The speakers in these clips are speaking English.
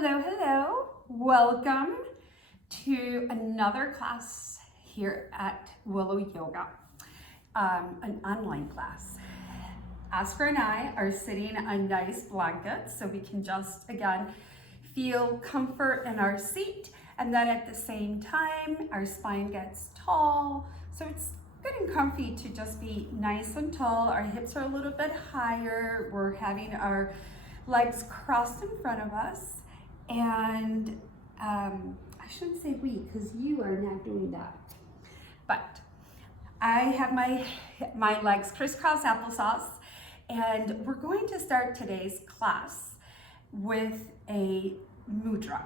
Hello, hello. Welcome to another class here at Willow Yoga, an online class. Oscar and I are sitting on nice blankets so we can just, again, feel comfort in our seat, and then at the same time, our spine gets tall. So it's good and comfy to just be nice and tall. Our hips are a little bit higher. We're having our legs crossed in front of us. And I shouldn't say we, because you are not doing that. But I have my legs crisscross applesauce, and we're going to start today's class with a mudra.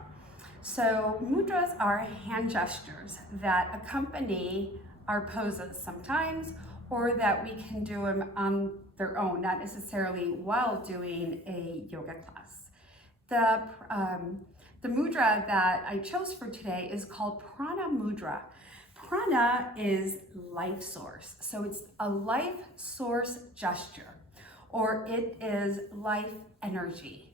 So mudras are hand gestures that accompany our poses sometimes, or that we can do them on their own, not necessarily while doing a yoga class. The mudra that I chose for today is called Prana Mudra. Prana is life source, so it's a life source gesture, or it is life energy.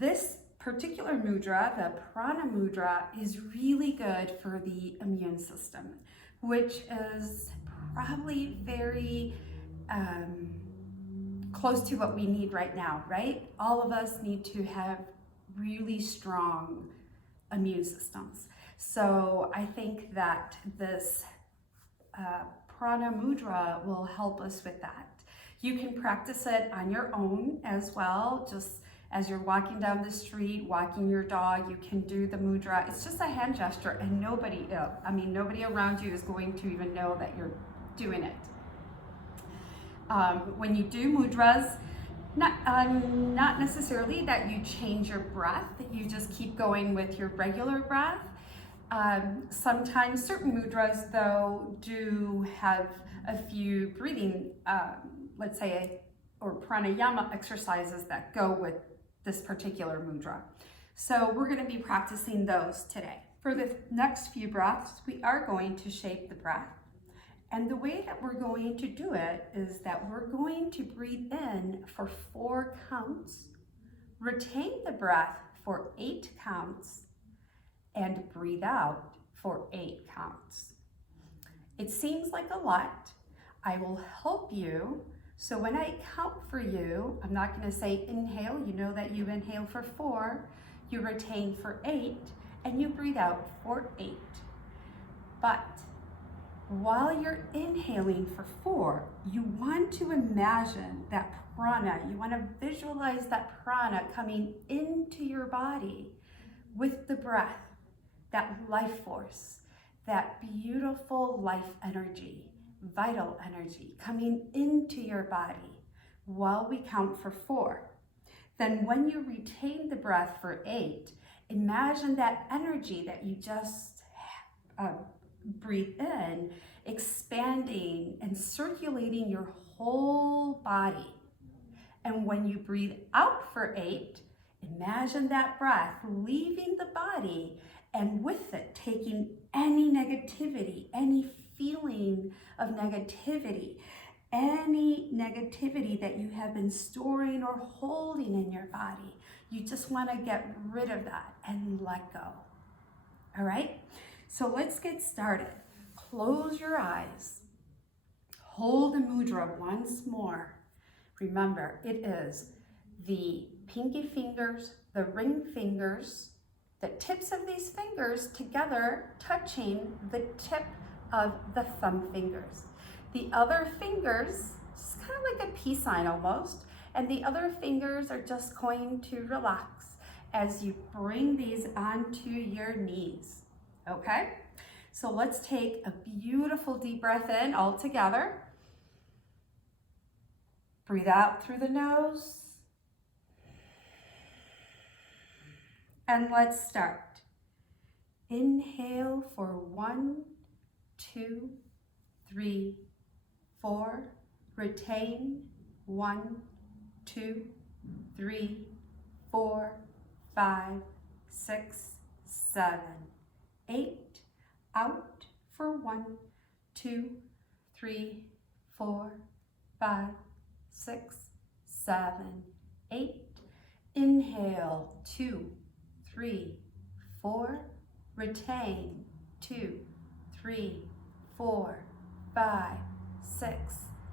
This particular mudra, the Prana Mudra, is really good for the immune system, which is probably very close to what we need right now, right? All of us need to have really strong immune systems. So I think that this Prana Mudra will help us with that. You can practice it on your own as well, just as you're walking down the street, walking your dog, you can do the mudra. It's just a hand gesture, and nobody around you is going to even know that you're doing it. When you do mudras, not necessarily that you change your breath, you just keep going with your regular breath. Sometimes certain mudras, though, do have a few breathing, let's say, or pranayama exercises that go with this particular mudra. So we're going to be practicing those today. For the next few breaths, we are going to shape the breath. And the way that we're going to do it is that we're going to breathe in for 4 counts, retain the breath for 8 counts, and breathe out for 8 counts. It seems like a lot. I will help you. So when I count for you, I'm not going to say inhale. You know that you inhale for 4, you retain for 8, and you breathe out for 8. But while you're inhaling for 4, you want to imagine that prana, you want to visualize that prana coming into your body with the breath, that life force, that beautiful life energy, vital energy coming into your body while we count for 4. Then when you retain the breath for 8, imagine that energy that you just breathe in, expanding and circulating your whole body. And when you breathe out for 8, imagine that breath leaving the body, and with it taking any negativity, any feeling of negativity, any negativity that you have been storing or holding in your body. You just want to get rid of that and let go. All right? So let's get started. Close your eyes. Hold the mudra once more. Remember, it is the pinky fingers, the ring fingers, the tips of these fingers together touching the tip of the thumb fingers. The other fingers, it's kind of like a peace sign almost, and the other fingers are just going to relax as you bring these onto your knees. Okay, so let's take a beautiful deep breath in all together. Breathe out through the nose. And let's start. Inhale for 1, 2, 3, 4. Retain 1, 2, 3, 4, 5, 6, 7, 8. Out for 1, 2, 3, 4, 5, 6, 7, 8. Inhale, 2, 3, 4. Retain, 2, 3, 4, 5, 6,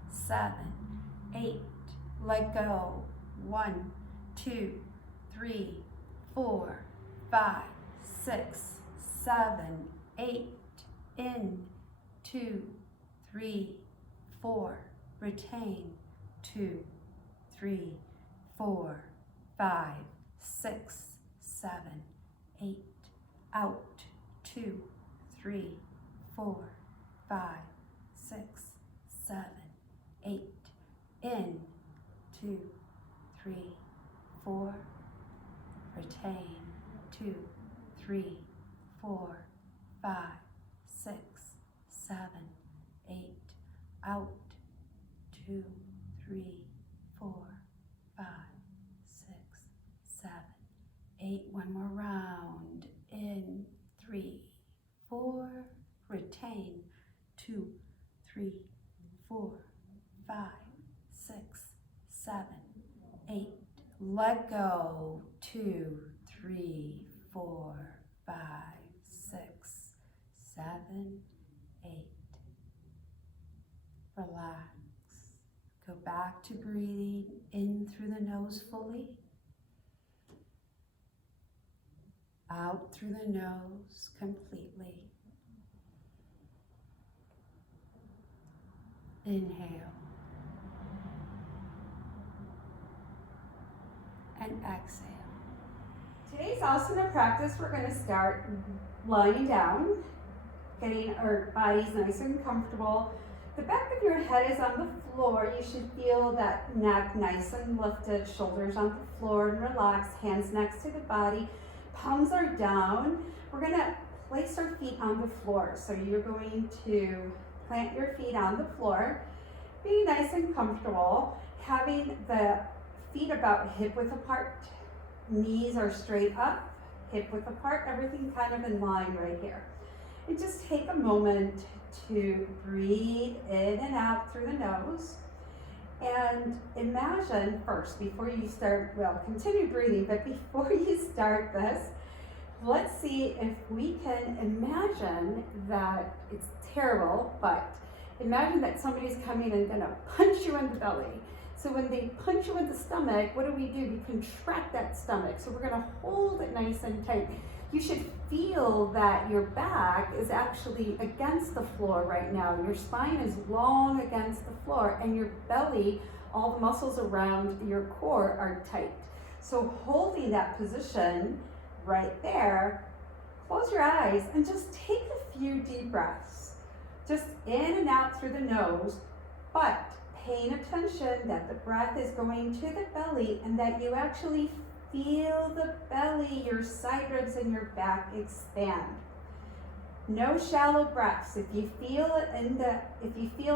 7, 8. Let go, 1, 2, 3, 4, 5, 6, 7, 8. In, 2, 3, 4. Retain, 2, 3, 4, 5, 6, 7, 8. Out, 2, 3, 4, 5, 6, 7, 8. In, 2, 3, 4. Retain, 2, 3, 4, 5, 6, 7, 8. Out, 2, 3, 4, 5, 6, 7, 8. One more round. In, 3, 4. Retain, 2, 3, 4, 5, 6, 7, 8. Let go, 2, 3, 4, 5, 6, 7, 8. Relax. Go back to breathing in through the nose fully. Out through the nose completely. Inhale. And exhale. Today's asana practice, we're going to start lying down, getting our bodies nice and comfortable. The back of your head is on the floor. You should feel that neck nice and lifted, shoulders on the floor and relaxed, hands next to the body. Palms are down. We're going to place our feet on the floor. So you're going to plant your feet on the floor, be nice and comfortable, having the feet about hip width apart, knees are straight up, hip width apart, everything kind of in line right here. And just take a moment to breathe in and out through the nose. And imagine first, before you start, well, continue breathing, but before you start this, let's see if we can imagine that it's terrible, but imagine that somebody's coming and gonna punch you in the belly. So when they punch you in the stomach, what do? We contract that stomach. So we're gonna hold it nice and tight. You should feel that your back is actually against the floor right now. Your spine is long against the floor and your belly, all the muscles around your core are tight. So holding that position right there, close your eyes and just take a few deep breaths. Just in and out through the nose, but paying attention that the breath is going to the belly and that you actually feel the belly, your side ribs and your back expand. No shallow breaths. If you feel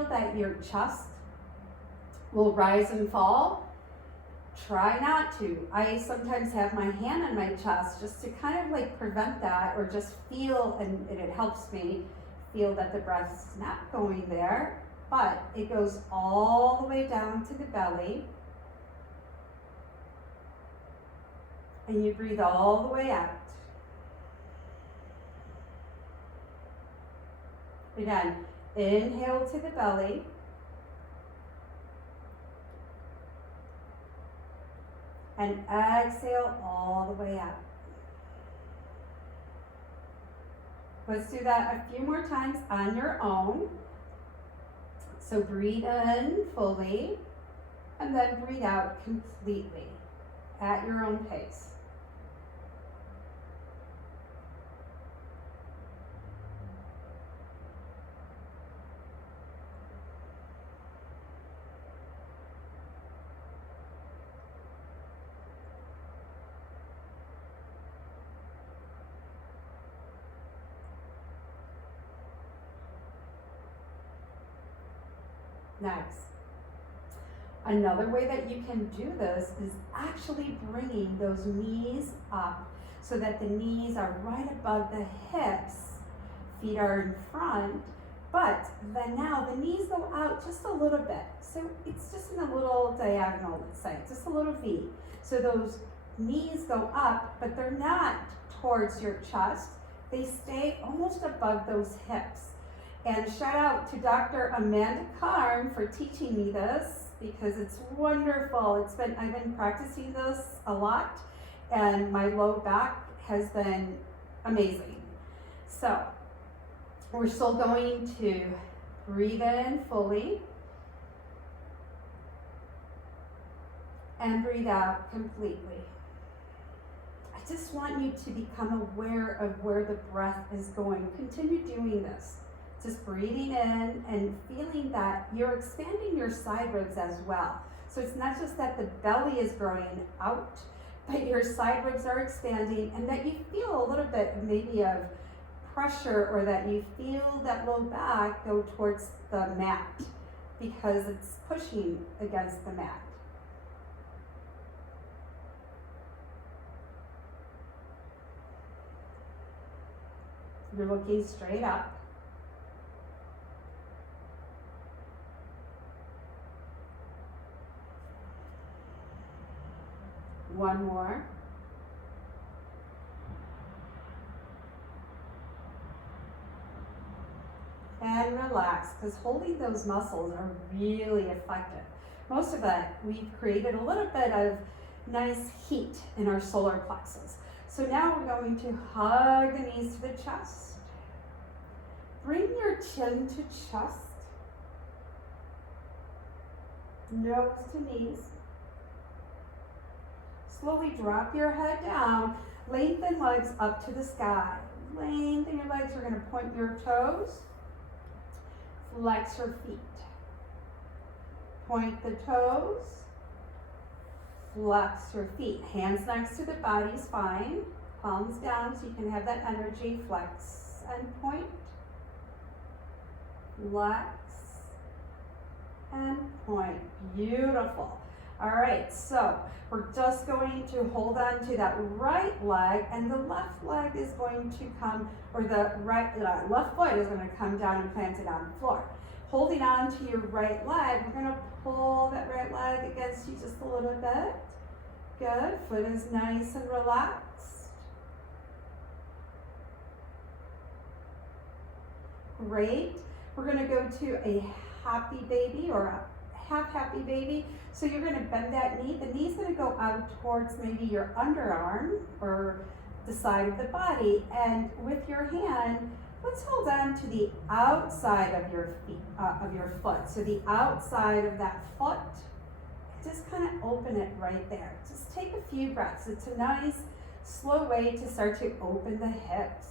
that your chest will rise and fall, try not to. I sometimes have my hand on my chest just to kind of like prevent that, or just feel, and it helps me feel that the breath's not going there, but it goes all the way down to the belly. And you breathe all the way out. Again, inhale to the belly. And exhale all the way out. Let's do that a few more times on your own. So breathe in fully and then breathe out completely at your own pace. Nice. Another way that you can do this is actually bringing those knees up so that the knees are right above the hips. Feet are in front, but then now the knees go out just a little bit. So it's just in a little diagonal, let's say, just a little V. So those knees go up, but they're not towards your chest. They stay almost above those hips. And shout out to Dr. Amanda Carm for teaching me this, because it's wonderful. I've been practicing this a lot, and my low back has been amazing. So we're still going to breathe in fully and breathe out completely. I just want you to become aware of where the breath is going. Continue doing this. Just breathing in and feeling that you're expanding your side ribs as well. So it's not just that the belly is growing out, but your side ribs are expanding, and that you feel a little bit maybe of pressure, or that you feel that low back go towards the mat because it's pushing against the mat. You're looking straight up. One more. And relax, because holding those muscles are really effective. Most of it, we've created a little bit of nice heat in our solar plexus. So now we're going to hug the knees to the chest. Bring your chin to chest. Nose to knees. Slowly drop your head down. Lengthen legs up to the sky. Lengthen your legs. You're going to point your toes. Flex your feet. Point the toes. Flex your feet. Hands next to the body is fine. Palms down so you can have that energy. Flex and point. Flex and point. Beautiful. All right, so we're just going to hold on to that right leg, and the left leg is going to come, or the left foot is going to come down and plant it on the floor. Holding on to your right leg, we're going to pull that right leg against you just a little bit. Good. Foot is nice and relaxed. Great. We're going to go to a happy baby, or a half happy baby. So you're going to bend that knee. The knee's going to go out towards maybe your underarm or the side of the body. And with your hand, let's hold on to the outside of your feet, of your foot. So the outside of that foot, just kind of open it right there. Just take a few breaths. It's a nice, slow way to start to open the hips.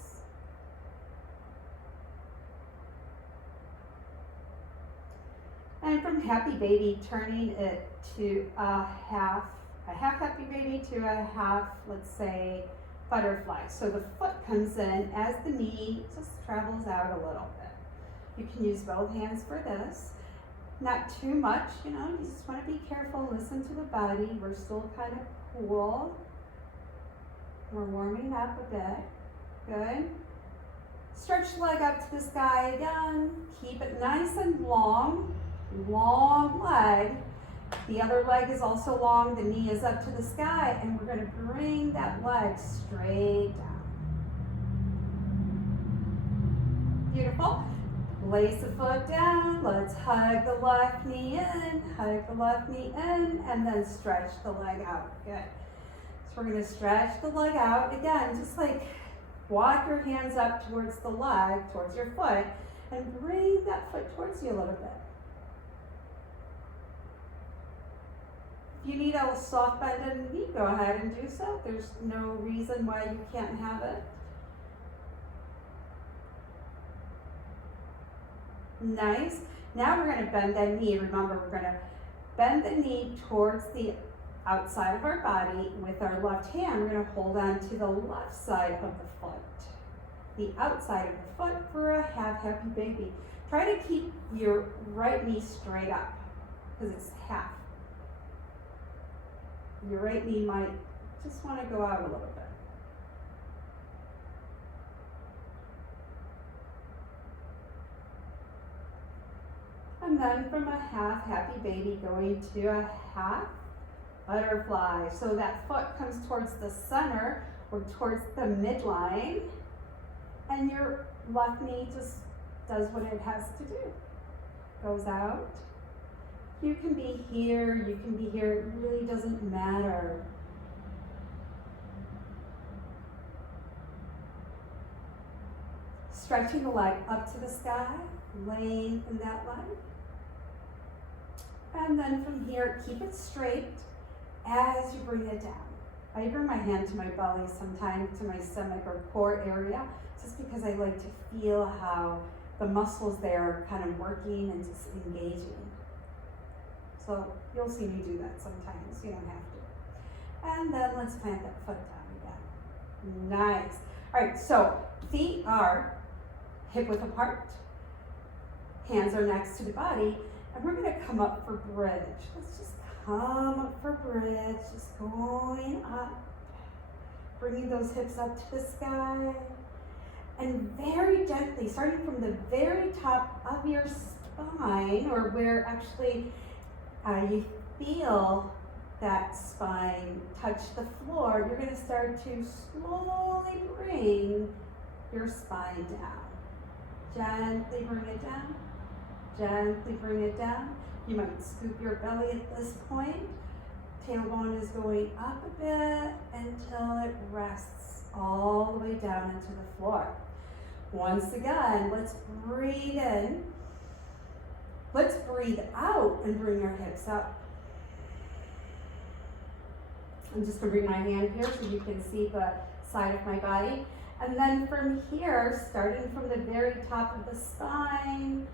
And from happy baby, turning it to a half happy baby to a half, let's say, butterfly. So the foot comes in as the knee just travels out a little bit. You can use both hands for this. Not too much, you just want to be careful, listen to the body. We're still kind of cool. We're warming up a bit. Good. Stretch the leg up to the sky again. Keep it nice and long. Long leg. The other leg is also long. The knee is up to the sky, and we're going to bring that leg straight down. Beautiful. Place the foot down. Let's hug the left knee in. Hug the left knee in, and then stretch the leg out. Good. So we're going to stretch the leg out again, just like walk your hands up towards the leg, towards your foot, and bring that foot towards you a little bit. If you need a soft bend in the knee, go ahead and do so. There's no reason why you can't have it. Nice. Now we're going to bend that knee. Remember, we're going to bend the knee towards the outside of our body. With our left hand, we're going to hold on to the left side of the foot. The outside of the foot for a half happy baby. Try to keep your right knee straight up because it's half. Your right knee might just want to go out a little bit. And then from a half happy baby going to a half butterfly. So that foot comes towards the center or towards the midline, and your left knee just does what it has to do. Goes out. You can be here, you can be here, it really doesn't matter. Stretching the leg up to the sky, lengthen that leg. And then from here, keep it straight as you bring it down. I bring my hand to my belly sometimes, to my stomach or core area, just because I like to feel how the muscles there are kind of working and just engaging. So you'll see me do that sometimes, you don't have to. And then let's plant that foot down again. Nice. All right, so feet are hip width apart, hands are next to the body, and we're gonna come up for bridge. Let's just come up for bridge, just going up, bringing those hips up to the sky, and very gently, starting from the very top of your spine, or where actually you feel that spine touch the floor, you're gonna start to slowly bring your spine down. Gently bring it down, gently bring it down. You might scoop your belly at this point. Tailbone is going up a bit until it rests all the way down into the floor. Once again, let's breathe in. Let's breathe out and bring our hips up. I'm just gonna bring my hand here so you can see the side of my body. And then from here, starting from the very top of the spine,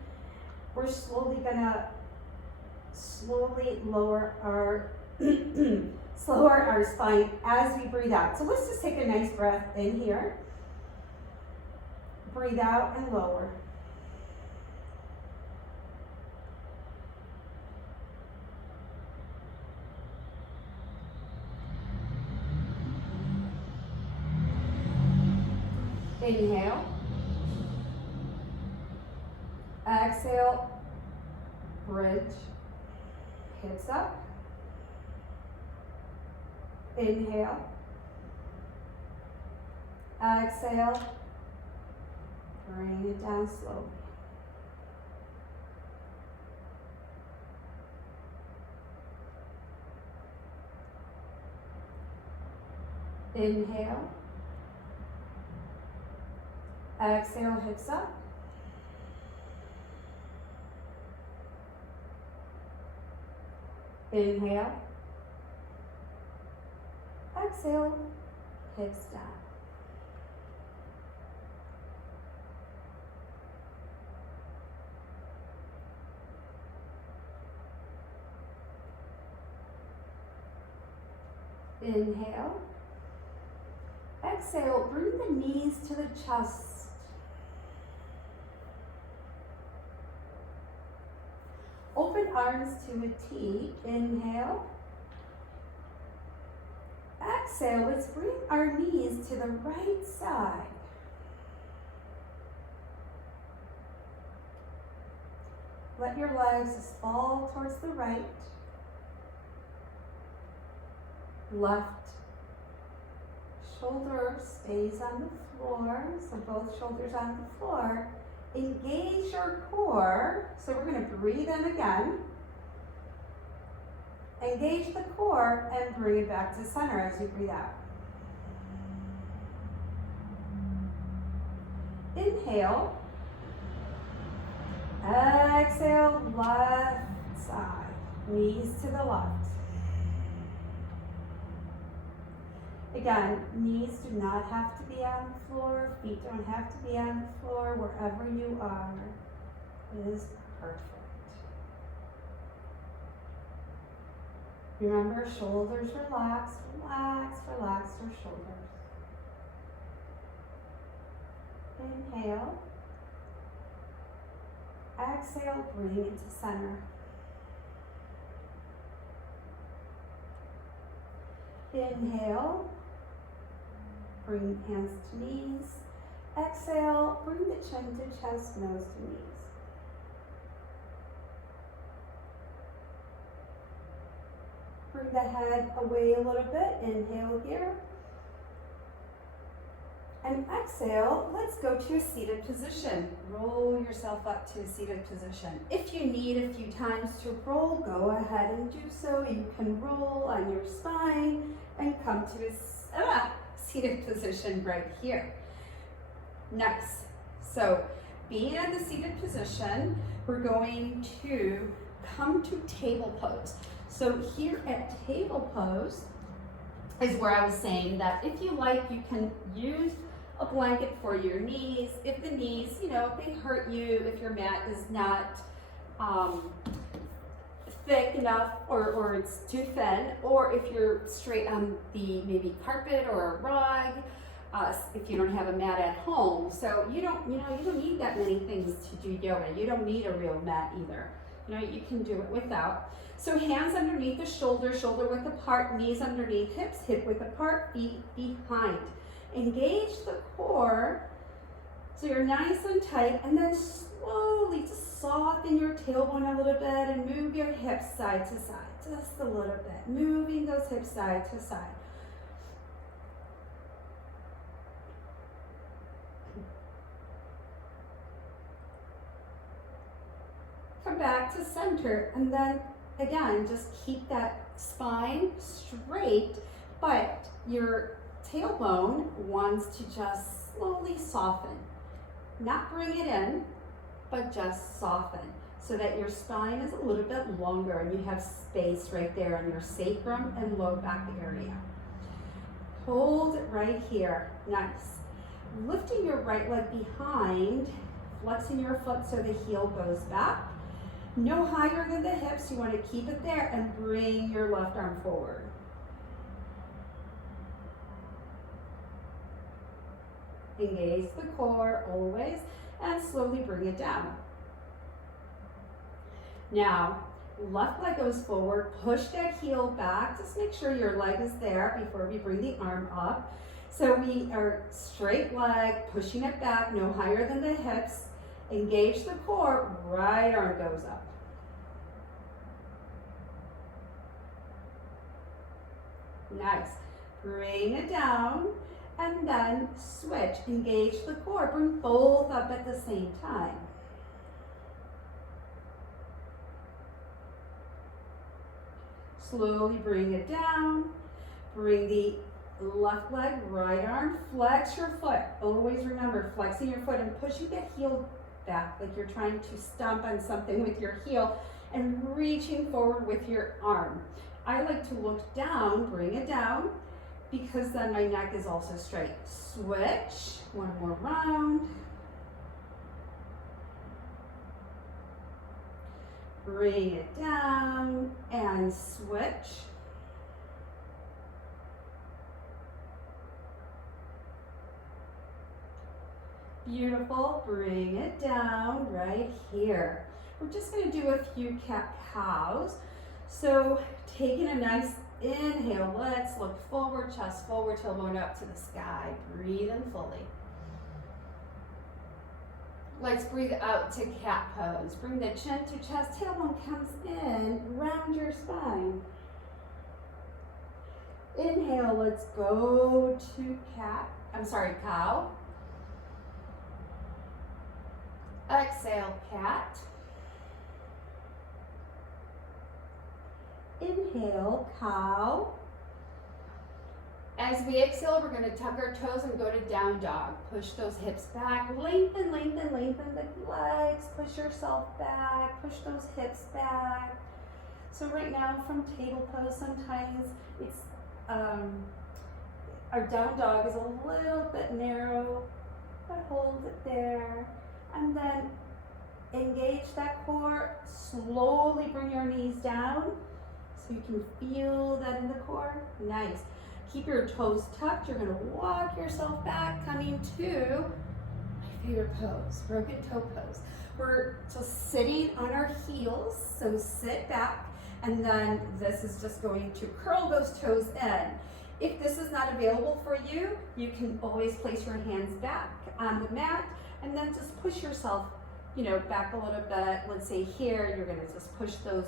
we're slowly gonna lower our spine as we breathe out. So let's just take a nice breath in here. Breathe out and lower. Inhale. Exhale. Bridge. Hips up. Inhale. Exhale. Bring it down slowly. Inhale. Exhale, hips up. Inhale. Exhale, hips down. Inhale. Exhale, bring the knees to the chest. Open arms to a T. Inhale. Exhale, let's bring our knees to the right side. Let your legs just fall towards the right. Left shoulder stays on the floor, so both shoulders on the floor. Engage your core, so we're going to breathe in again. Engage the core and bring it back to center as you breathe out. Inhale. Exhale, left side. Knees to the left. Again, knees do not have to be on the floor, feet don't have to be on the floor, wherever you are is perfect. Remember, shoulders relaxed, relax, relax your shoulders. Inhale. Exhale, bring it to center. Inhale. Bring hands to knees. Exhale, bring the chin to chest, nose to knees. Bring the head away a little bit. Inhale here. And exhale, let's go to a seated position. Roll yourself up to a seated position. If you need a few times to roll, go ahead and do so. You can roll on your spine and come to a seated position right here. Nice. So being in the seated position, we're going to come to table pose. So here at table pose is where I was saying that if you like, you can use a blanket for your knees. If the knees, if they hurt you, if your mat is not thick enough or it's too thin, or if you're straight on the maybe carpet or a rug, if you don't have a mat at home. So you don't need that many things to do yoga. You don't need a real mat either. You can do it without. So hands underneath the shoulder, shoulder width apart, knees underneath hips, hip width apart, feet behind. Engage the core so you're nice and tight, and then slowly just soften your tailbone a little bit and move your hips side to side, just a little bit, moving those hips side to side. Come back to center, and then again, just keep that spine straight, but your tailbone wants to just slowly soften. Not bring it in, but just soften so that your spine is a little bit longer and you have space right there in your sacrum and low back area. Hold it right here. Nice. Lifting your right leg behind, flexing your foot so the heel goes back. No higher than the hips. You want to keep it there and bring your left arm forward. Engage the core always and slowly bring it down. Now, left leg goes forward, push that heel back. Just make sure your leg is there before we bring the arm up. So we are straight leg, pushing it back, no higher than the hips. Engage the core, right arm goes up. Nice. Bring it down. And then switch, engage the core, bring both up at the same time. Slowly bring it down, bring the left leg, right arm, flex your foot. Always remember flexing your foot and pushing that heel back like you're trying to stomp on something with your heel and reaching forward with your arm. I like to look down, bring it down, because then my neck is also straight. Switch, one more round. Bring it down and switch. Beautiful, bring it down right here. We're just gonna do a few cat-cows. So taking a nice inhale, let's look forward, chest forward, tailbone up to the sky. Breathe in fully. Let's breathe out to cat pose. Bring the chin to chest, tailbone comes in, round your spine. Inhale, let's go to cow. Exhale, cat. Inhale, cow. As we exhale, we're going to tuck our toes and go to down dog. Push those hips back. Lengthen, lengthen, lengthen the legs. Push yourself back. Push those hips back. So right now from table pose, sometimes it's our down dog is a little bit narrow, but hold it there. And then engage that core. Slowly bring your knees down so you can feel that in the core. Nice. Keep your toes tucked. You're going to walk yourself back, coming to my favorite pose, broken toe pose. We're just sitting on our heels, so sit back, and then this is just going to curl those toes in. If this is not available for you, you can always place your hands back on the mat, and then just push yourself, back a little bit. Let's say here, you're going to just push those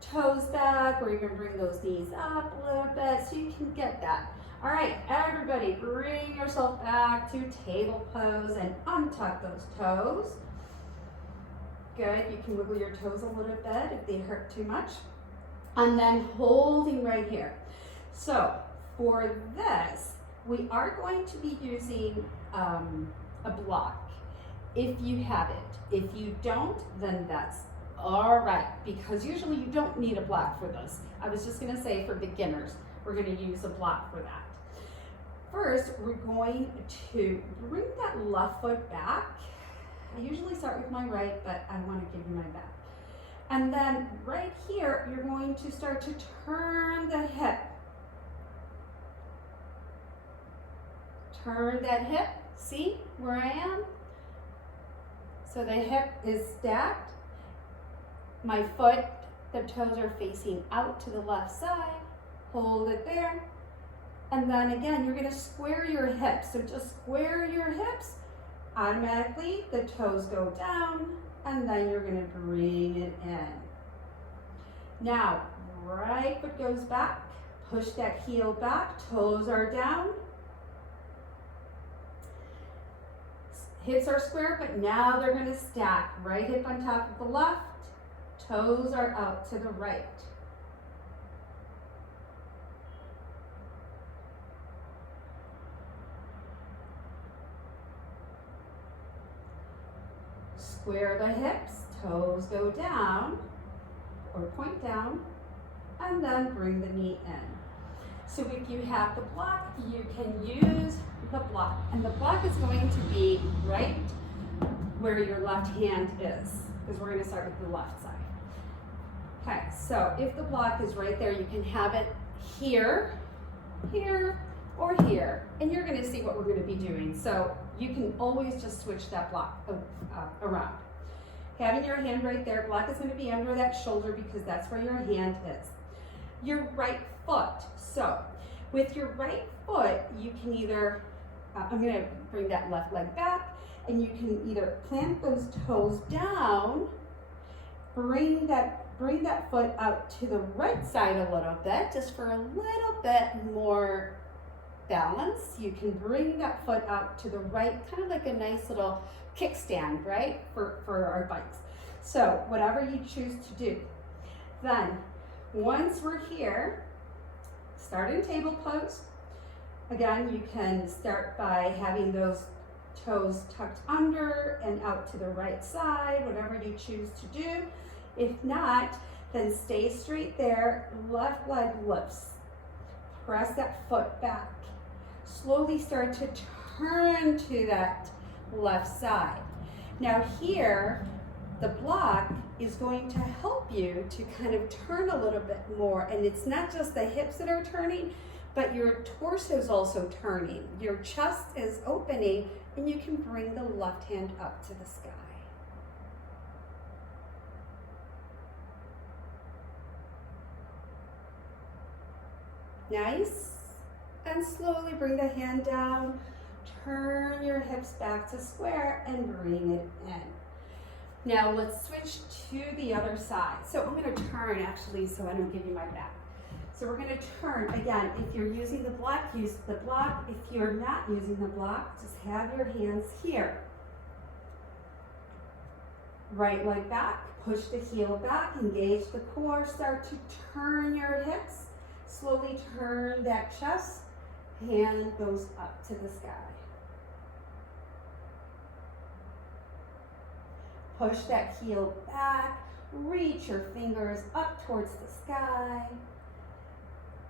toes back, or even bring those knees up a little bit so you can get that. All right, everybody, bring yourself back to table pose and untuck those toes. Good, you can wiggle your toes a little bit if they hurt too much. And then holding right here. So for this, we are going to be using a block if you have it. If you don't, then that's all right, because usually you don't need a block for this. I was just gonna say for beginners, we're gonna use a block for that. First, we're going to bring that left foot back. I usually start with my right, but I wanna give you my back. And then right here, you're going to start to turn the hip. Turn that hip, see where I am? So the hip is stacked. My foot, the toes are facing out to the left side. Hold it there. And then again, you're gonna square your hips. So just square your hips. Automatically, the toes go down, and then you're gonna bring it in. Now, right foot goes back. Push that heel back, toes are down. Hips are square, but now they're gonna stack. Right hip on top of the left, toes are out to the right. Square the hips, toes go down, or point down, and then bring the knee in. So if you have the block, you can use the block. And the block is going to be right where your left hand is, because we're gonna start with the left side. Okay, so if the block is right there, you can have it here, here, or here. And you're gonna see what we're gonna be doing. So you can always just switch that block around. Having your hand right there, block is gonna be under that shoulder because that's where your hand is. Your right foot. So with your right foot, you can either, I'm gonna bring that left leg back, and you can either plant those toes down, bring that foot out to the right side a little bit, just for a little bit more balance. You can bring that foot out to the right, kind of like a nice little kickstand, right, for our bikes. So whatever you choose to do. Then, once we're here, start in table pose. Again, you can start by having those toes tucked under and out to the right side, whatever you choose to do. If not, then stay straight there, left leg lifts. Press that foot back. Slowly start to turn to that left side. Now here, the block is going to help you to kind of turn a little bit more, and it's not just the hips that are turning, but your torso is also turning. Your chest is opening, and you can bring the left hand up to the sky. Nice. And slowly bring the hand down, turn your hips back to square, and bring it in. Now let's switch to the other side. So I'm gonna turn actually so I don't give you my back. So we're gonna turn, again, if you're using the block, use the block. If you're not using the block, just have your hands here. Right leg back, push the heel back, engage the core, start to turn your hips. Slowly turn that chest, hand goes up to the sky. Push that heel back, reach your fingers up towards the sky.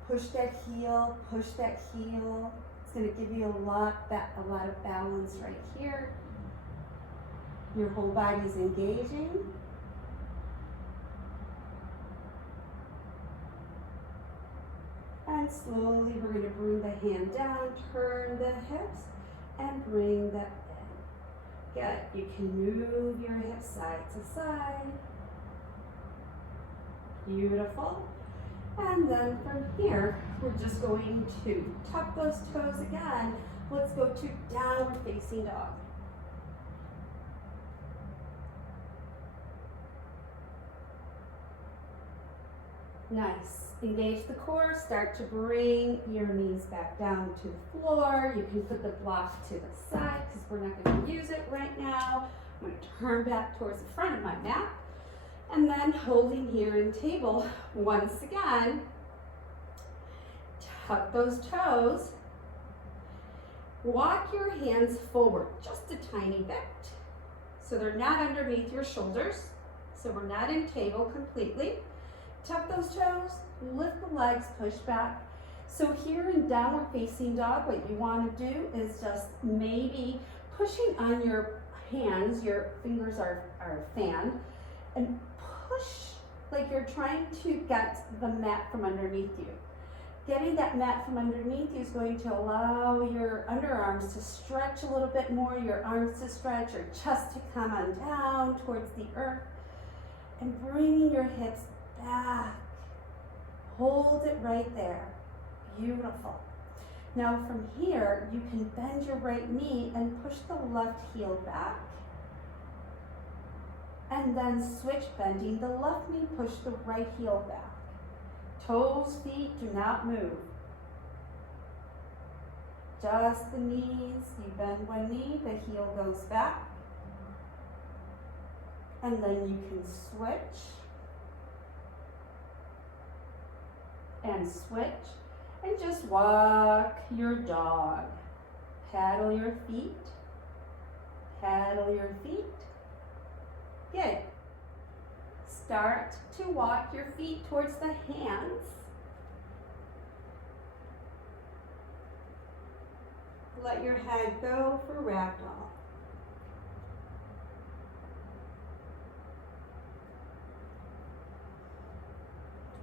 Push that heel, push that heel. It's gonna give you a lot of balance right here. Your whole body's engaging. And slowly we're gonna bring the hand down, turn the hips, and bring that in. Good, you can move your hips side to side. Beautiful. And then from here, we're just going to tuck those toes again. Let's go to downward facing dog. Nice. Engage the core. Start to bring your knees back down to the floor. You can put the block to the side because we're not going to use it right now. I'm going to turn back towards the front of my mat. And then holding here in table, once again, tuck those toes. Walk your hands forward just a tiny bit so they're not underneath your shoulders. So we're not in table completely. Tuck those toes, lift the legs, push back. So here in downward facing dog, what you want to do is just maybe pushing on your hands, your fingers are fanned, and push like you're trying to get the mat from underneath you. Getting that mat from underneath you is going to allow your underarms to stretch a little bit more, your arms to stretch, your chest to come on down towards the earth, and bringing your hips back. Hold it right there. Beautiful. Now from here, you can bend your right knee and push the left heel back. And then switch, bending the left knee, push the right heel back. Toes, feet, do not move. Just the knees. You bend one knee, the heel goes back. And then you can switch. And switch. And just walk your dog. Paddle your feet. Paddle your feet. Good. Start to walk your feet towards the hands. Let your head go for ragdoll.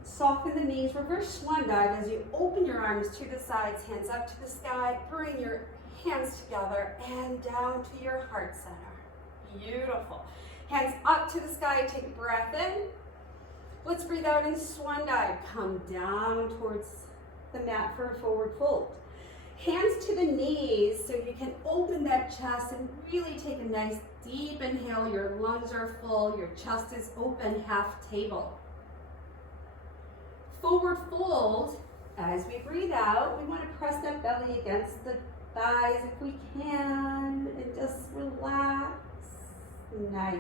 Soften the knees, reverse swan dive as you open your arms to the sides, hands up to the sky, bring your hands together and down to your heart center. Beautiful. Hands up to the sky, take a breath in. Let's breathe out in swan dive. Come down towards the mat for a forward fold. Hands to the knees so you can open that chest and really take a nice deep inhale. Your lungs are full, your chest is open, half table. Forward fold. As we breathe out, we want to press that belly against the thighs if we can and just relax. Nice.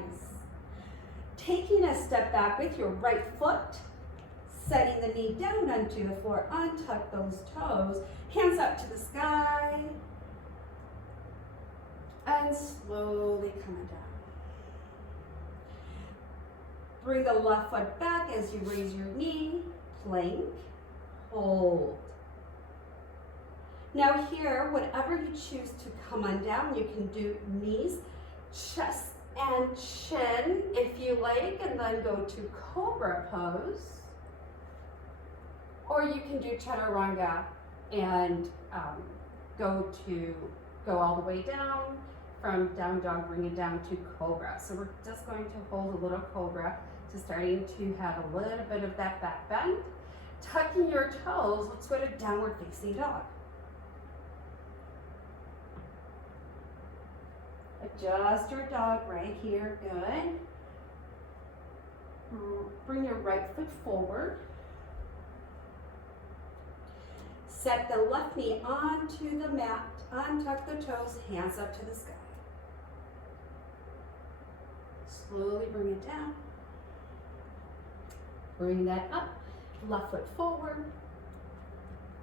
Taking a step back with your right foot, setting the knee down onto the floor, untuck those toes, hands up to the sky, and slowly coming down. Bring the left foot back as you raise your knee, plank, hold. Now here, whatever you choose to come on down, you can do knees, chest, and chin if you like, and then go to cobra pose. Or you can do chaturanga and go all the way down. From down dog, bring it down to cobra. So we're just going to hold a little cobra to starting to have a little bit of that back bend. Tucking your toes, let's go to downward facing dog. Adjust your dog right here, good. Bring your right foot forward. Set the left knee onto the mat, untuck the toes, hands up to the sky. Slowly bring it down. Bring that up, left foot forward.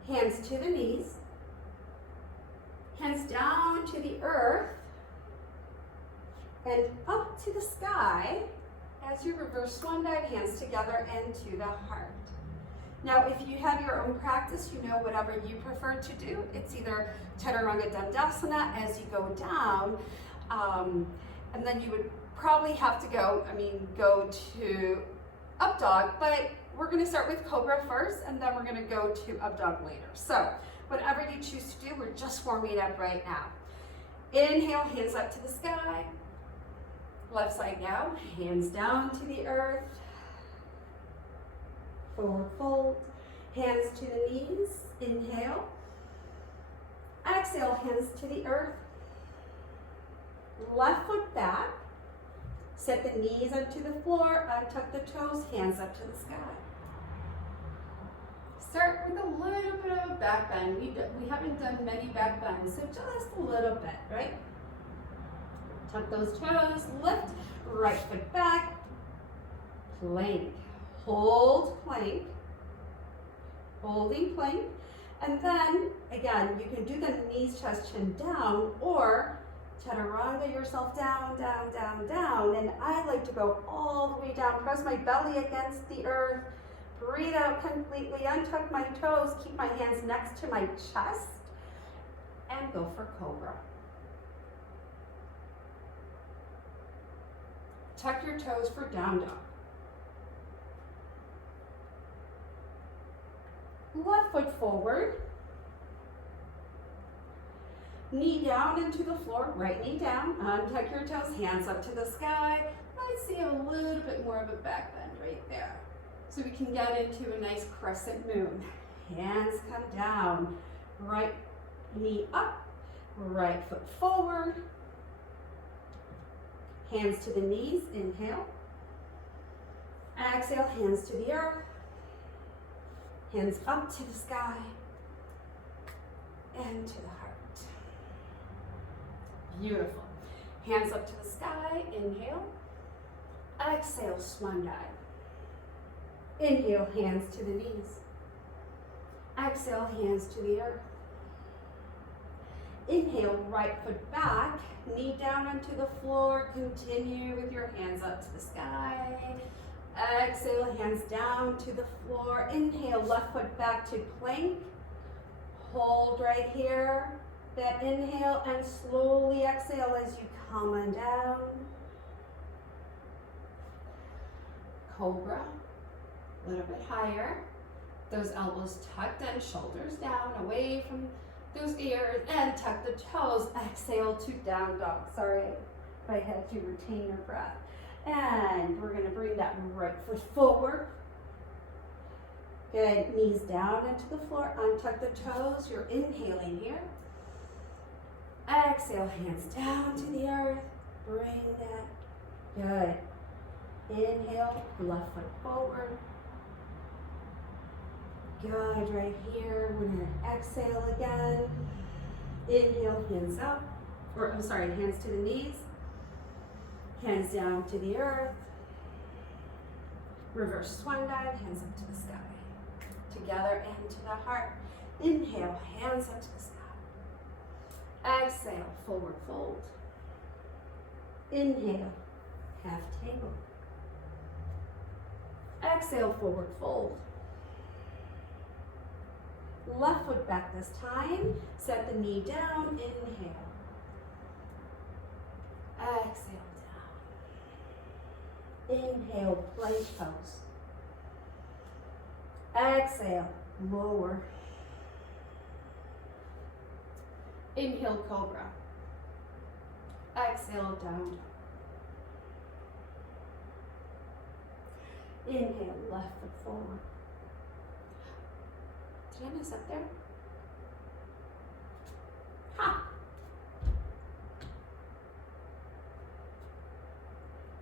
Hands to the knees. Hands down to the earth. And up to the sky as you reverse swan dive, hands together and to the heart. Now, if you have your own practice, you know whatever you prefer to do. It's either chaturanga dandasana as you go down, and then you would probably have to go to up dog, but we're gonna start with cobra first, and then we're gonna go to up dog later. So, whatever you choose to do, we're just warming up right now. Inhale, hands up to the sky. Left side now, hands down to the earth. Forward fold, hands to the knees, inhale. Exhale, hands to the earth. Left foot back. Set the knees onto the floor, untuck the toes, hands up to the sky. Start with a little bit of a back bend. We haven't done many back bends, so just a little bit, right? Tuck those toes, lift, right foot back, plank. Hold plank, holding plank, and then again, you can do the knees, chest, chin down, or chaturanga yourself down, down, down, down, and I like to go all the way down, press my belly against the earth, breathe out completely, untuck my toes, keep my hands next to my chest, and go for cobra. Tuck your toes for down dog. Left foot forward. Knee down into the floor, right knee down. Untuck your toes, hands up to the sky. Let's see a little bit more of a back bend right there. So we can get into a nice crescent moon. Hands come down. Right knee up, right foot forward. Hands to the knees, inhale. Exhale, hands to the earth. Hands up to the sky and to the heart. Beautiful. Hands up to the sky, inhale. Exhale, swan dive. Inhale, hands to the knees. Exhale, hands to the earth. Inhale, right foot back, knee down onto the floor. Continue with your hands up to the sky. Exhale, hands down to the floor. Inhale, left foot back to plank. Hold right here. That inhale and slowly exhale as you come on down. Cobra, a little bit higher. Those elbows tucked and shoulders down, away from those ears, and tuck the toes. Exhale to down dog. Sorry if I had to retain your breath. And we're going to bring that right foot forward. Good. Knees down into the floor. Untuck the toes. You're inhaling here. Exhale, hands down to the earth. Bring that. Good. Inhale, left foot forward. Good. Right here. We're going to exhale again. Inhale, hands up. Hands to the knees. Hands down to the earth. Reverse swan dive, hands up to the sky. Together and to the heart. Inhale, hands up to the sky. Exhale, forward fold. Inhale, half table. Exhale, forward fold. Left foot back this time. Set the knee down, inhale. Exhale. Inhale, plank pose. Exhale, lower. Inhale, cobra. Exhale, down. Inhale, left foot forward. Did I mess up there? Ha!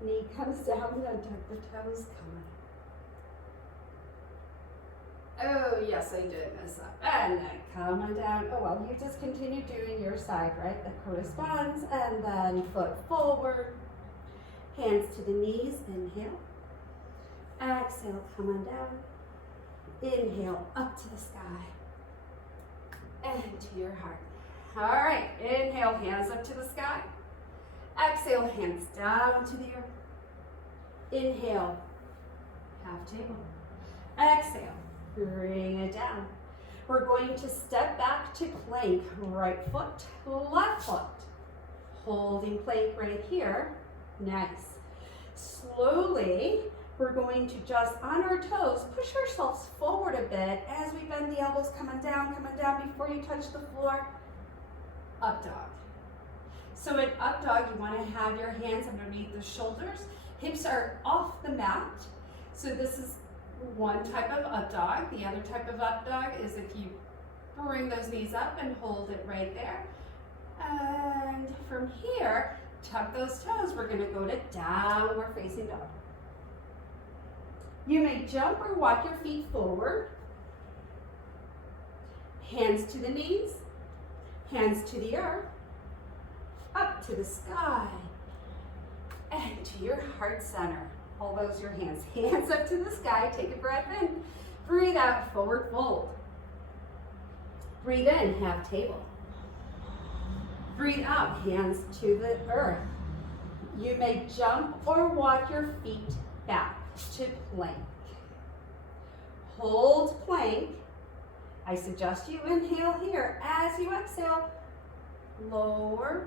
Knee comes down, and tuck the toes, come on. Oh, yes, I did mess up. And then come on down. Oh, well, you just continue doing your side, right? That corresponds. And then foot forward. Hands to the knees, inhale. Exhale, come on down. Inhale, up to the sky. And to your heart. All right, inhale, hands up to the sky. Exhale, hands down to the earth. Inhale, half table. Exhale, bring it down. We're going to step back to plank. Right foot, left foot. Holding plank right here. Nice. Slowly, we're going to just on our toes, push ourselves forward a bit as we bend the elbows, coming down before you touch the floor. Up dog. So in up dog, you want to have your hands underneath the shoulders. Hips are off the mat. So this is one type of up dog. The other type of up dog is if you bring those knees up and hold it right there. And from here, tuck those toes. We're going to go to downward facing dog. You may jump or walk your feet forward. Hands to the knees, hands to the earth, up to the sky, and to your heart center. All those your hands. Hands up to the sky, take a breath in. Breathe out, forward fold. Breathe in, half table. Breathe out, hands to the earth. You may jump or walk your feet back to plank. Hold plank. I suggest you inhale here. As you exhale, lower,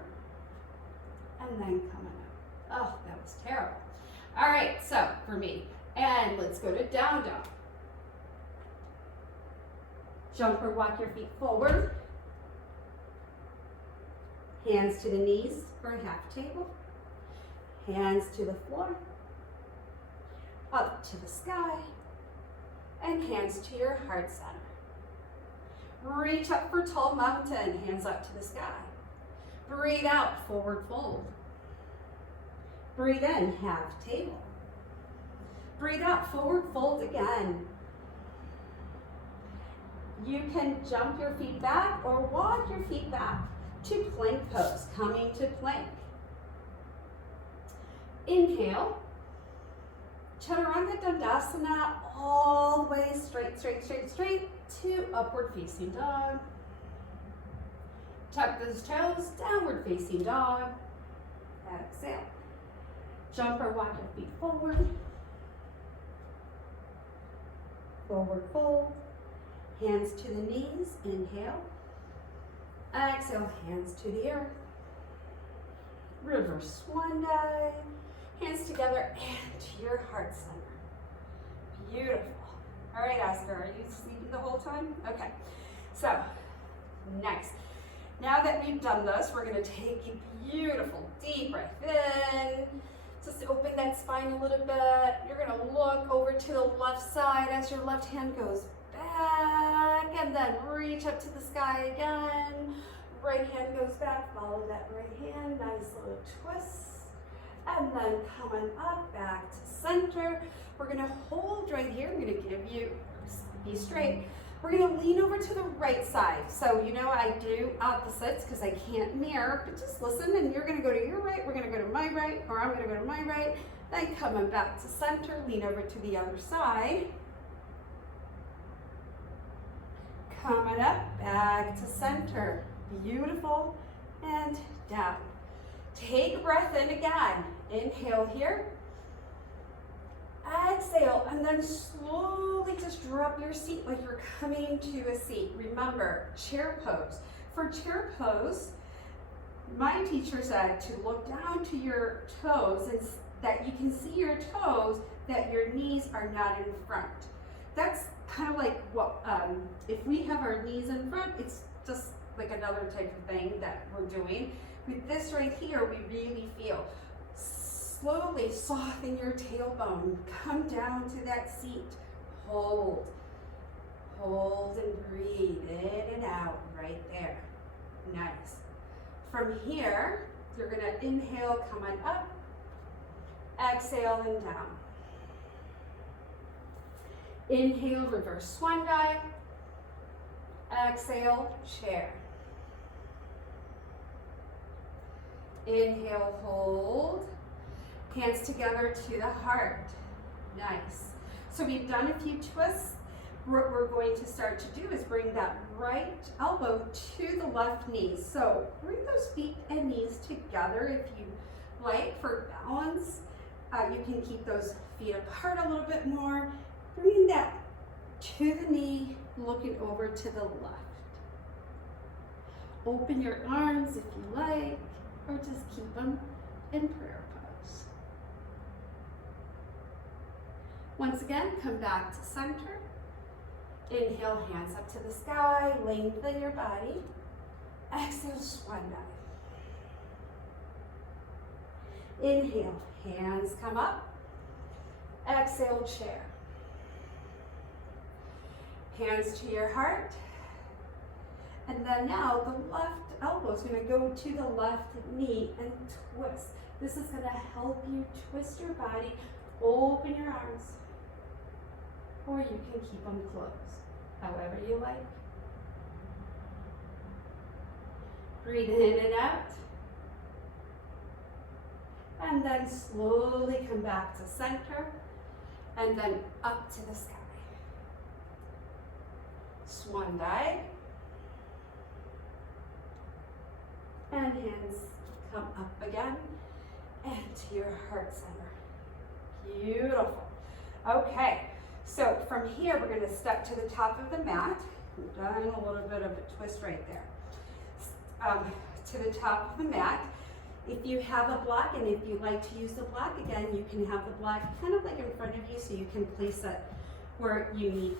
and then come up. Oh, that was terrible. All right, so for me, and let's go to down dog. Jump or walk your feet forward. Hands to the knees for a half table. Hands to the floor. Up to the sky. And hands to your heart center. Reach up for tall mountain, hands up to the sky. Breathe out, forward fold. Breathe in, half table. Breathe out, forward fold again. You can jump your feet back or walk your feet back to plank pose, coming to plank. Inhale, Chaturanga Dandasana, all the way straight, straight, straight, straight to upward facing dog. Tuck those toes, downward facing dog. Exhale. Jump or walk your feet forward. Forward fold. Hands to the knees, inhale. Exhale, hands to the earth. Reverse swan dive. Hands together and to your heart center. Beautiful. All right, Oscar, are you sleeping the whole time? Okay, so next. Now that we've done this, we're gonna take a beautiful deep breath in. Just open that spine a little bit. You're gonna look over to the left side as your left hand goes back, and then reach up to the sky again. Right hand goes back, follow that right hand, nice little twist. And then coming up back to center. We're gonna hold right here. I'm gonna give you, be straight. We're gonna lean over to the right side. So you know I do opposites because I can't mirror, but just listen, and you're gonna go to your right, we're gonna go to my right, or I'm gonna go to my right. Then coming back to center, lean over to the other side. Coming up, back to center. Beautiful, and down. Take a breath in again. Inhale here. Exhale, and then slowly just drop your seat like you're coming to a seat. Remember, chair pose. For chair pose, my teacher said to look down to your toes and that you can see your toes, that your knees are not in front. That's kind of like what, if we have our knees in front, it's just like another type of thing that we're doing. With this right here, we really feel. Slowly soften your tailbone. Come down to that seat. Hold. Hold and breathe in and out right there. Nice. From here, you're going to inhale, coming up. Exhale and down. Inhale, reverse swan dive. Exhale, chair. Inhale, hold. Hands together to the heart. Nice. So we've done a few twists. What we're going to start to do is bring that right elbow to the left knee. So bring those feet and knees together if you like for balance. You can keep those feet apart a little bit more. Bringing that to the knee, looking over to the left. Open your arms if you like, or just keep them in prayer pose. Once again, come back to center. Inhale, hands up to the sky, lengthen your body. Exhale, swan dive. Inhale, hands come up. Exhale, chair. Hands to your heart. And then now the left elbow is going to go to the left knee and twist. This is going to help you twist your body, open your arms, or you can keep them closed, however you like. Breathe in and out. And then slowly come back to center. And then up to the sky. Swan dive. And hands come up again. And to your heart center. Beautiful. Okay, so from here we're going to step to the top of the mat. We've done a little bit of a twist right there. To the top of the mat. If you have a block, and if you like to use the block, again, you can have the block kind of like in front of you, so you can place it where you need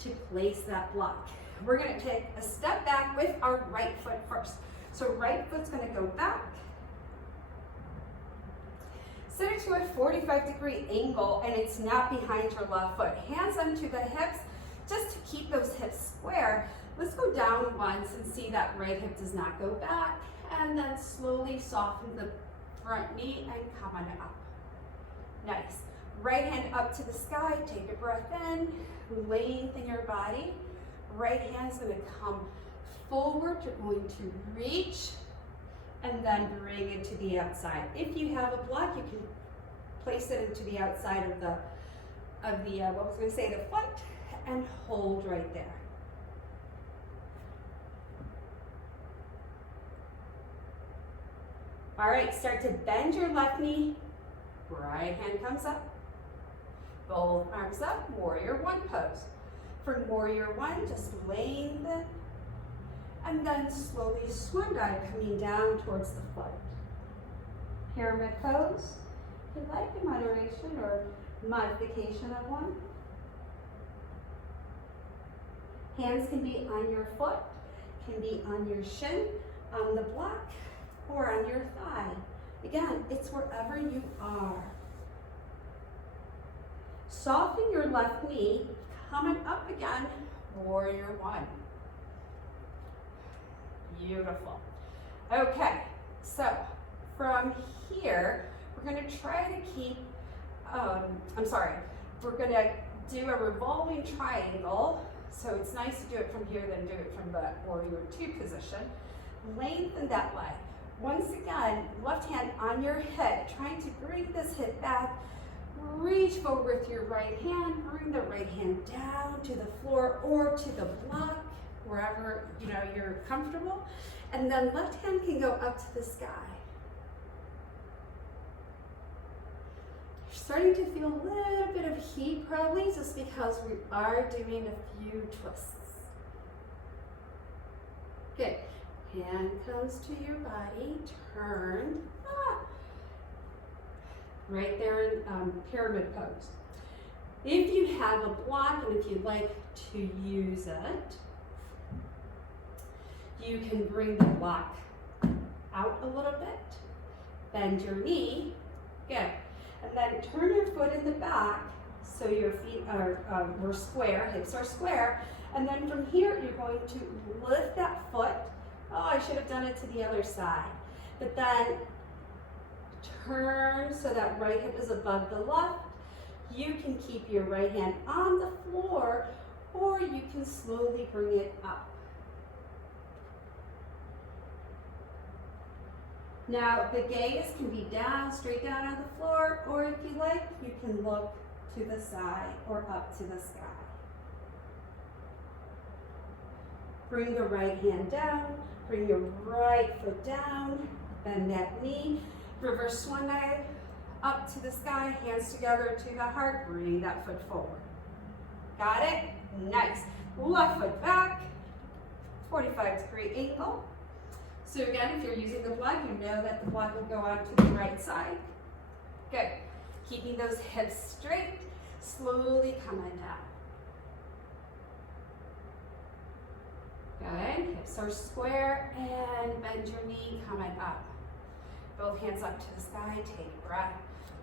to place that block. We're going to take a step back with our right foot first. So right foot's going to go back. Set it to a 45-degree angle, and it's not behind your left foot. Hands onto the hips, just to keep those hips square. Let's go down once and see that right hip does not go back. And then slowly soften the front knee and come on up. Nice. Right hand up to the sky. Take a breath in. Lengthen your body. Right hand's going to come forward. You're going to reach and then bring it to the outside. If you have a block, you can place it into the outside of the foot, and hold right there. All right, start to bend your left knee. Right hand comes up. Both arms up, warrior one pose. From warrior one, just lengthen. And then slowly swan dive, coming down towards the foot. Pyramid pose. If you like a moderation or modification of one. Hands can be on your foot, can be on your shin, on the block, or on your thigh. Again, it's wherever you are. Soften your left knee, coming up again, warrior one. Beautiful. Okay, so from here, we're going to try to keep, we're going to do a revolving triangle. So it's nice to do it from here, then do it from the warrior two position. Lengthen that leg. Once again, left hand on your hip, trying to bring this hip back. Reach forward with your right hand, bring the right hand down to the floor or to the block, wherever you're comfortable. And then left hand can go up to the sky. You're starting to feel a little bit of heat probably, just because we are doing a few twists. Good. Hand comes to your body, turn. Right there in pyramid pose. If you have a block and if you'd like to use it, you can bring the block out a little bit, bend your knee, good, and then turn your foot in the back so your feet are square, hips are square, and then from here you're going to lift that foot. Oh, I should have done it to the other side, but then turn so that right hip is above the left. You can keep your right hand on the floor, or you can slowly bring it up. Now the gaze can be down, straight down on the floor, or if you like, you can look to the side or up to the sky. Bring the right hand down, bring your right foot down, bend that knee. Reverse swan dive, up to the sky, hands together to the heart, bring that foot forward. Got it? Nice. Left foot back, 45-degree angle. So again, if you're using the block, you know that the block will go on to the right side. Good. Keeping those hips straight, slowly coming down. Good. Hips are square, and bend your knee, coming up. Both hands up to the sky, take a breath.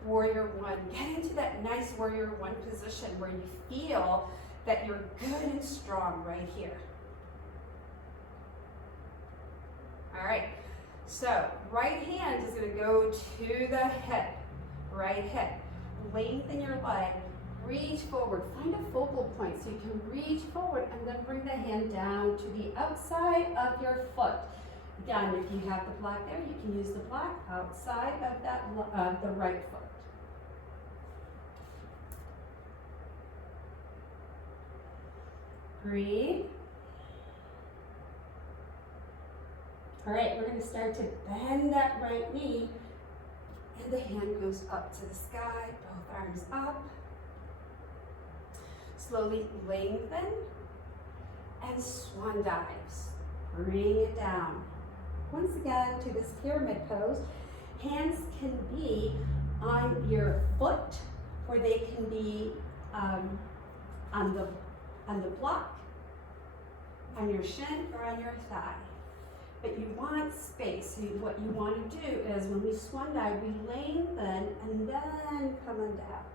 Warrior one, get into that nice warrior one position where you feel that you're good and strong right here. All right, so right hand is gonna go to the hip, right hip. Lengthen your leg, reach forward, find a focal point so you can reach forward and then bring the hand down to the outside of your foot. Again, if you have the block there, you can use the block outside of that the right foot. Breathe. All right, we're going to start to bend that right knee, and the hand goes up to the sky, both arms up. Slowly lengthen and swan dives. Bring it down. Once again to this pyramid pose. Hands can be on your foot, or they can be on the block, on your shin, or on your thigh. But you want space. So what you want to do is when we swan dive, we lengthen and then come on down.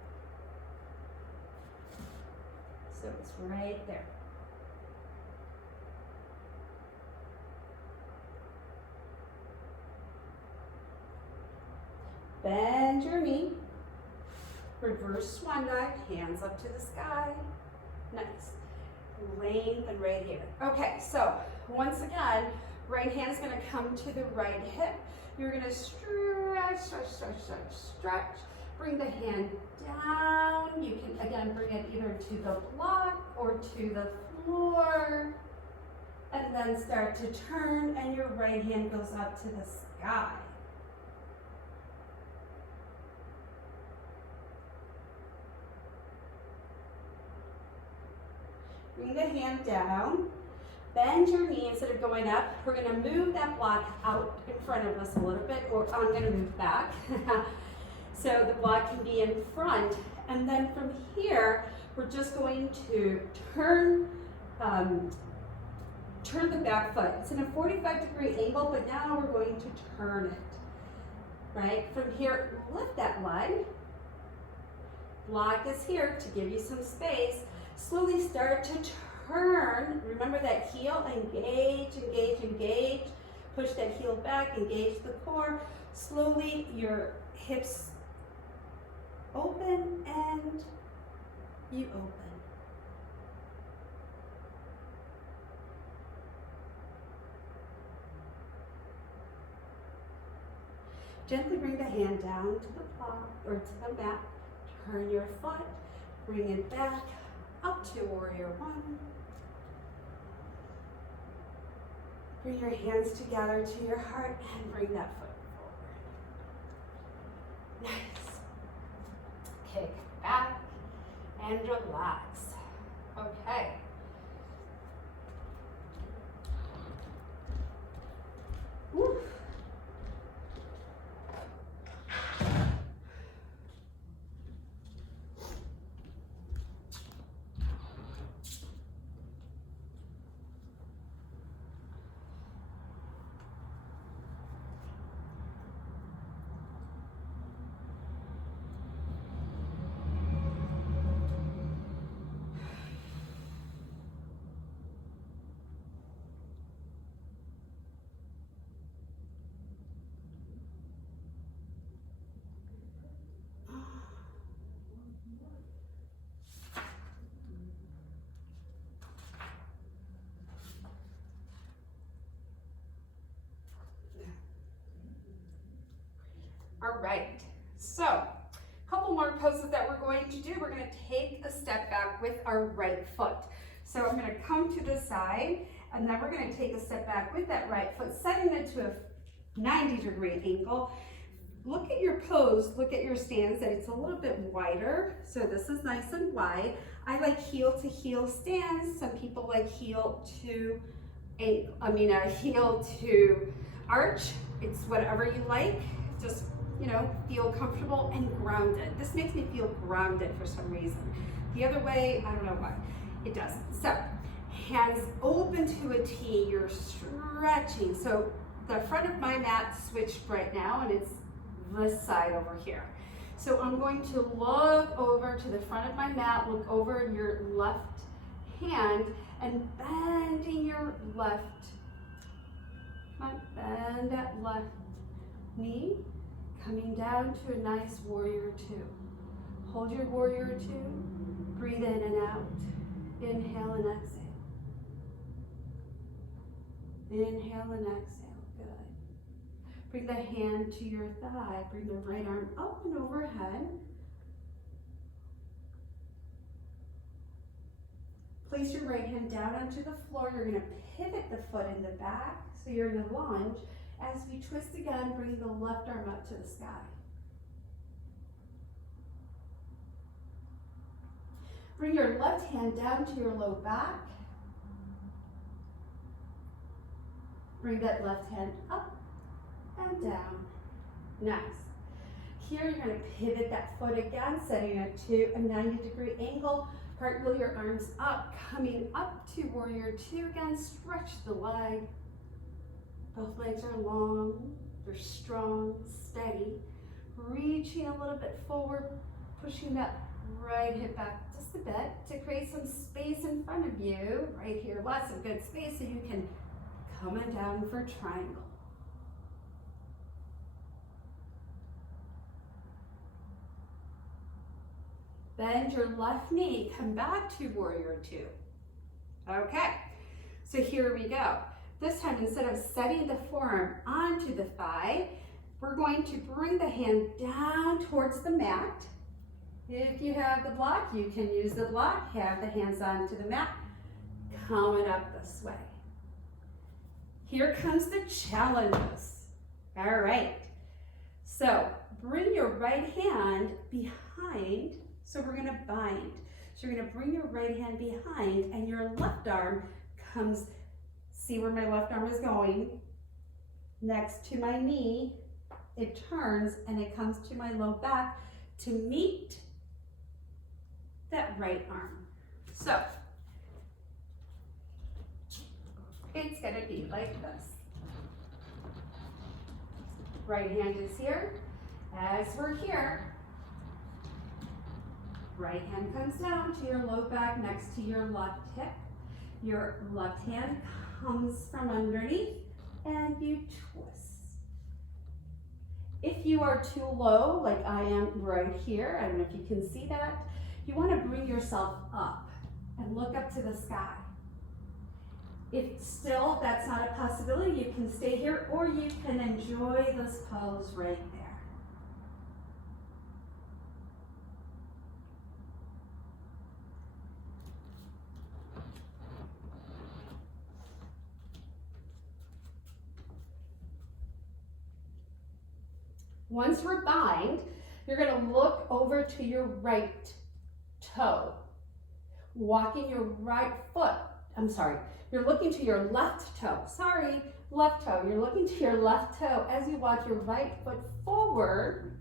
So it's right there. Bend your knee. Reverse swan dive, hands up to the sky. Nice. Lengthen right here. Okay, so once again, right hand's gonna come to the right hip. You're gonna stretch, stretch, stretch, stretch, stretch. Bring the hand down. You can again bring it either to the block or to the floor. And then start to turn, and your right hand goes up to the sky. Bring the hand down, bend your knee instead of going up. We're gonna move that block out in front of us a little bit, or I'm gonna move back. So the block can be in front, and then from here, we're just going to turn the back foot. It's in a 45-degree angle, but now we're going to turn it, right? From here, lift that leg. Block is here to give you some space. Slowly start to turn. Remember that heel, engage, engage, engage. Push that heel back, engage the core. Slowly your hips open and you open. Gently bring the hand down to the block or to the mat. Turn your foot, bring it back. Up to warrior one. Bring your hands together to your heart and bring that foot forward. Nice. Kick back and relax. Okay. Woo. All right, so a couple more poses that we're going to do. We're going to take a step back with our right foot. So I'm going to come to the side, and then we're going to take a step back with that right foot, setting it to a 90-degree angle. Look at your pose, look at your stance, that it's a little bit wider. So this is nice and wide. I like heel to heel stance. Some people like heel to arch. It's whatever you like. Just, feel comfortable and grounded. This makes me feel grounded for some reason. The other way, I don't know why, it doesn't. So, hands open to a T, you're stretching. So, the front of my mat switched right now, and it's this side over here. So, I'm going to look over to the front of my mat, look over your left hand, and bending your left, bend that left knee, coming down to a nice warrior two. Hold your warrior two, breathe in and out. Inhale and exhale. Inhale and exhale. Bring the hand to your thigh. Bring the right arm up and overhead. Place your right hand down onto the floor. You're going to pivot the foot in the back, so you're in a lunge. As we twist again, bring the left arm up to the sky. Bring your left hand down to your low back. Bring that left hand up and down. Nice. Here you're going to pivot that foot again, setting it to a 90-degree angle. Cartwheel your arms up, coming up to warrior two again. Stretch the leg. Both legs are long, they're strong, steady. Reaching a little bit forward, pushing that right hip back just a bit to create some space in front of you. Right here, lots of good space so you can come on down for triangle. Bend your left knee, come back to warrior two. Okay, so here we go. This time, instead of setting the forearm onto the thigh, we're going to bring the hand down towards the mat. If you have the block, you can use the block. Have the hands onto the mat, coming up this way. Here comes the challenges. All right, so bring your right hand behind. So we're gonna bind. So you're gonna bring your right hand behind and your left arm comes, see where my left arm is going? Next to my knee, it turns and it comes to my low back to meet that right arm. So it's gonna be like this. Right hand is here. As we're here, right hand comes down to your low back next to your left hip. Your left hand comes from underneath and you twist. If you are too low, like I am right here, I don't know if you can see that, you want to bring yourself up and look up to the sky. If still that's not a possibility, you can stay here or you can enjoy this pose right there. Once we're bind, you're going to look over to your right toe, walking your right foot. You're looking to your left toe. Left toe. You're looking to your left toe as you walk your right foot forward,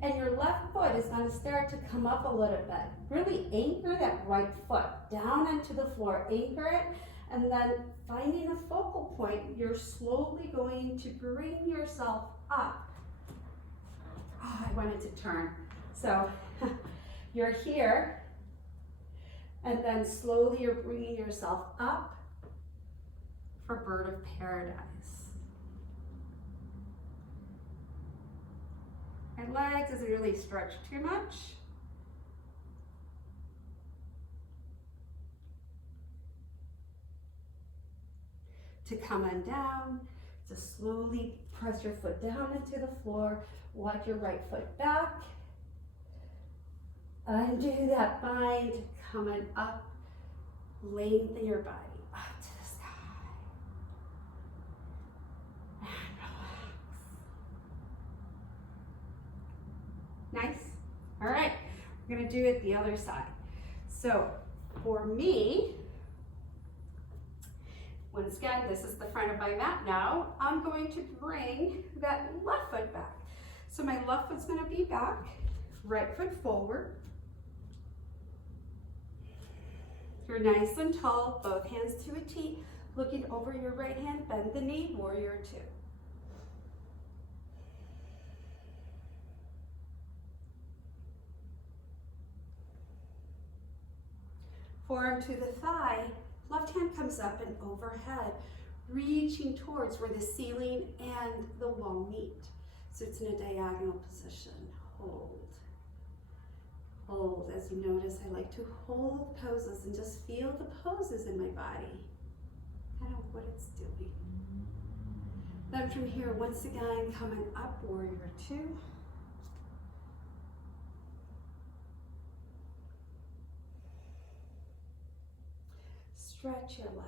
and your left foot is going to start to come up a little bit. Really anchor that right foot down into the floor. Anchor it. And then finding a focal point, you're slowly going to bring yourself up. Oh, I wanted to turn. So you're here, and then slowly you're bringing yourself up for bird of paradise. My legs doesn't really stretch too much. To come on down, to slowly press your foot down into the floor, walk your right foot back, undo that bind, come on up, lengthen your body up to the sky, and relax. Nice. All right, we're gonna do it the other side. So for me, once again, this is the front of my mat now. I'm going to bring that left foot back. So my left foot's gonna be back, right foot forward. You're nice and tall, both hands to a T, looking over your right hand, bend the knee, warrior two. Forearm to the thigh, left hand comes up and overhead, reaching towards where the ceiling and the wall meet. So it's in a diagonal position. Hold. Hold. As you notice, I like to hold poses and just feel the poses in my body, kind of what it's doing. Then from here, once again, coming up, warrior two. Stretch your leg.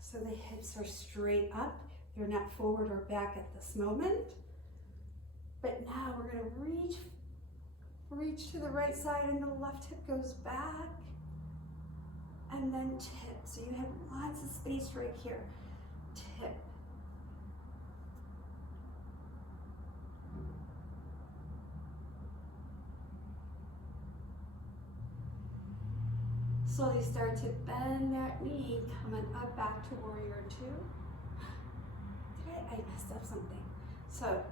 So the hips are straight up. They're not forward or back at this moment. But now we're gonna reach to the right side and the left hip goes back. And then tip. So you have lots of space right here. Tip. Slowly start to bend that knee, coming up back to warrior two. I messed up something. So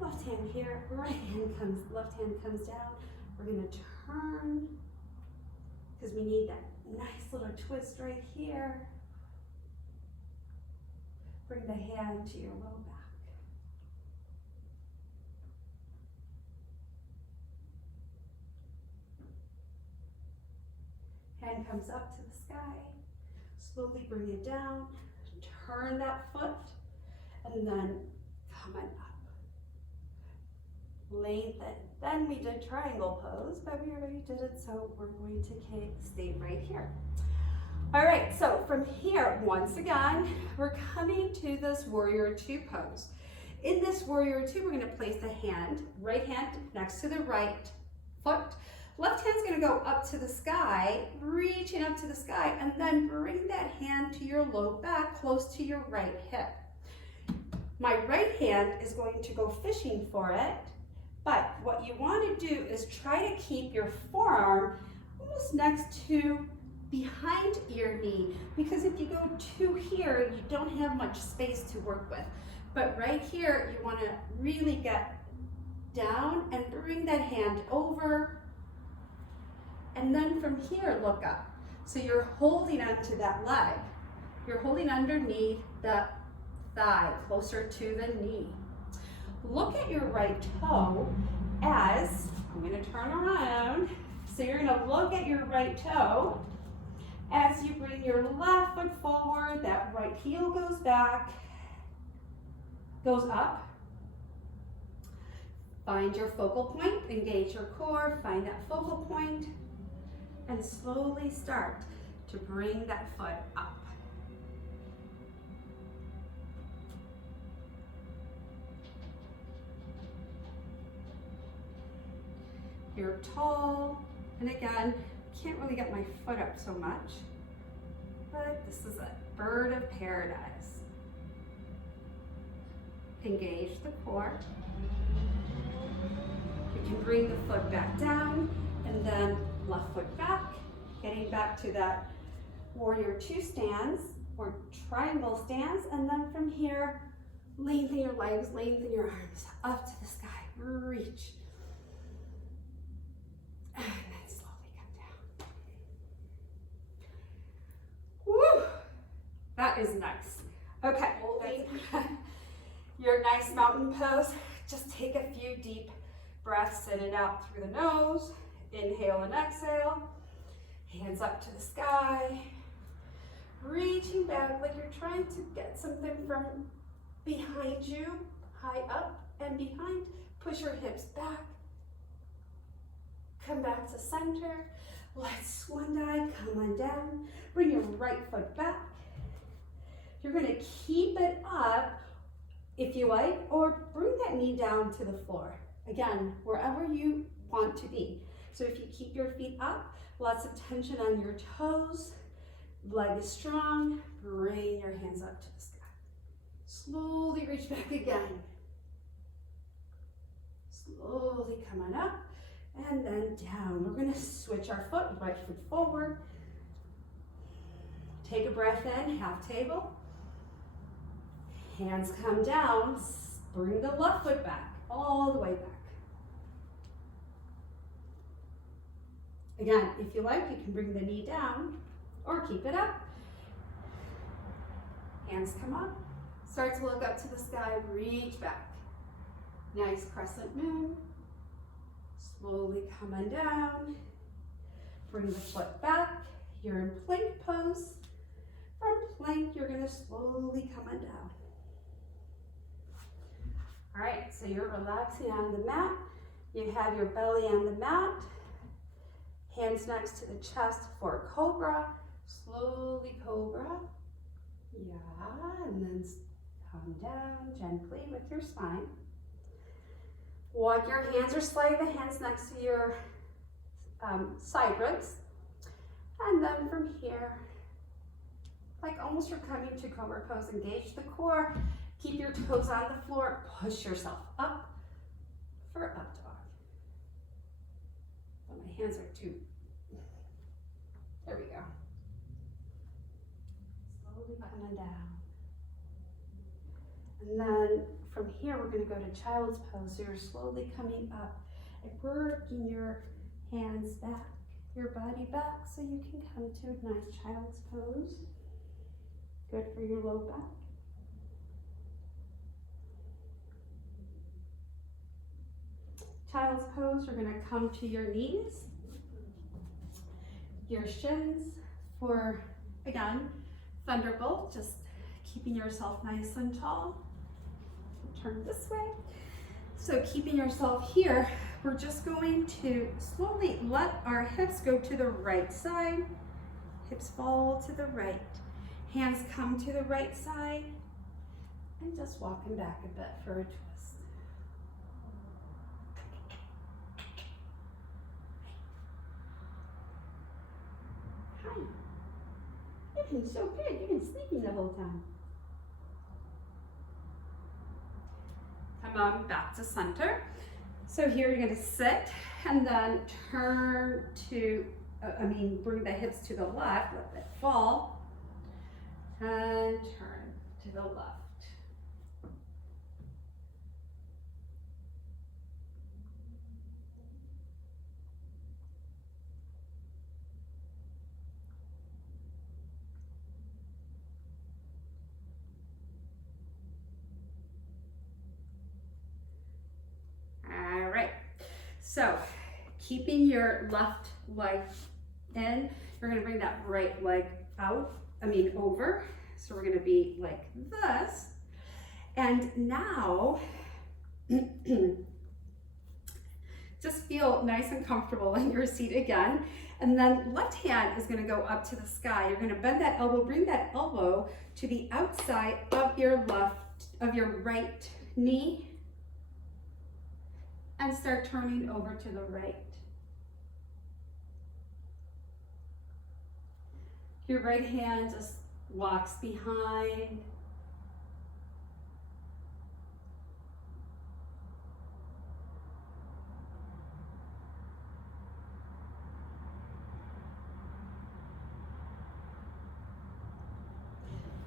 left hand here, left hand comes down. We're gonna turn, because we need that nice little twist right here. Bring the hand to your low back. Hand comes up to the sky. Slowly bring it down. Turn that foot. And then coming up. Lengthen. Then we did triangle pose, but we already did it, so we're going to stay right here. All right, so from here, once again, we're coming to this warrior two pose. In this warrior two, we're gonna place the hand, right hand next to the right foot. Left hand's gonna go up to the sky, reaching up to the sky, and then bring that hand to your low back, close to your right hip. My right hand is going to go fishing for it, but what you want to do is try to keep your forearm almost next to behind your knee, because if you go to here, you don't have much space to work with. But right here, you want to really get down and bring that hand over, and then from here, look up. So you're holding onto that leg. You're holding underneath the thigh, closer to the knee. Look at your right toe as, I'm gonna turn around. So you're gonna look at your right toe as you bring your left foot forward, that right heel goes back, goes up. Find your focal point, engage your core, find that focal point, and slowly start to bring that foot up. You're tall, and again, can't really get my foot up so much, but this is a bird of paradise. Engage the core. You can bring the foot back down, and then left foot back, getting back to that warrior two stance or triangle stance, and then from here, lengthen your legs, lengthen your arms up to the sky, reach. And then slowly come down. Woo! That is nice. Okay, holding your nice mountain pose. Just take a few deep breaths in and out through the nose. Inhale and exhale. Hands up to the sky. Reaching back like you're trying to get something from behind you, high up and behind. Push your hips back. Come back to center. Let's swan dive, come on down. Bring your right foot back. You're gonna keep it up if you like, or bring that knee down to the floor. Again, wherever you want to be. So if you keep your feet up, lots of tension on your toes, leg is strong, bring your hands up to the sky. Slowly reach back again. Slowly come on up. And then down. We're gonna switch our foot, right foot forward. Take a breath in, half table. Hands come down, bring the left foot back, all the way back. Again, if you like, you can bring the knee down or keep it up. Hands come up, start to look up to the sky, reach back. Nice crescent moon. Slowly coming down, bring the foot back. You're in plank pose. From plank, you're gonna slowly come on down. All right, so you're relaxing on the mat. You have your belly on the mat, hands next to the chest for cobra. Slowly cobra. Yeah, and then come down gently with your spine. Walk your hands or slide the hands next to your side ribs. And then from here, like almost you're coming to cobra pose, engage the core. Keep your toes on the floor. Push yourself up for up dog. Oh, my hands are too. There we go. Slowly coming down. And then from here, we're going to go to child's pose. So you're slowly coming up and working your hands back, your body back, so you can come to a nice child's pose. Good for your low back. Child's pose, you're going to come to your knees, your shins for, again, thunderbolt, just keeping yourself nice and tall. Turn this way. So keeping yourself here, we're just going to slowly let our hips go to the right side. Hips fall to the right. Hands come to the right side. And just walking back a bit for a twist. Hi. You've been so good. You've been sleeping the whole time. Come on back to center. So here you're going to sit and then turn to, bring the hips to the left, let it fall, and turn to the left. So, keeping your left leg in, you're going to bring that right leg over. So we're going to be like this. And now, just feel nice and comfortable in your seat again. And then left hand is going to go up to the sky. You're going to bend that elbow, bring that elbow to the outside of your right knee. And start turning over to the right. Your right hand just walks behind.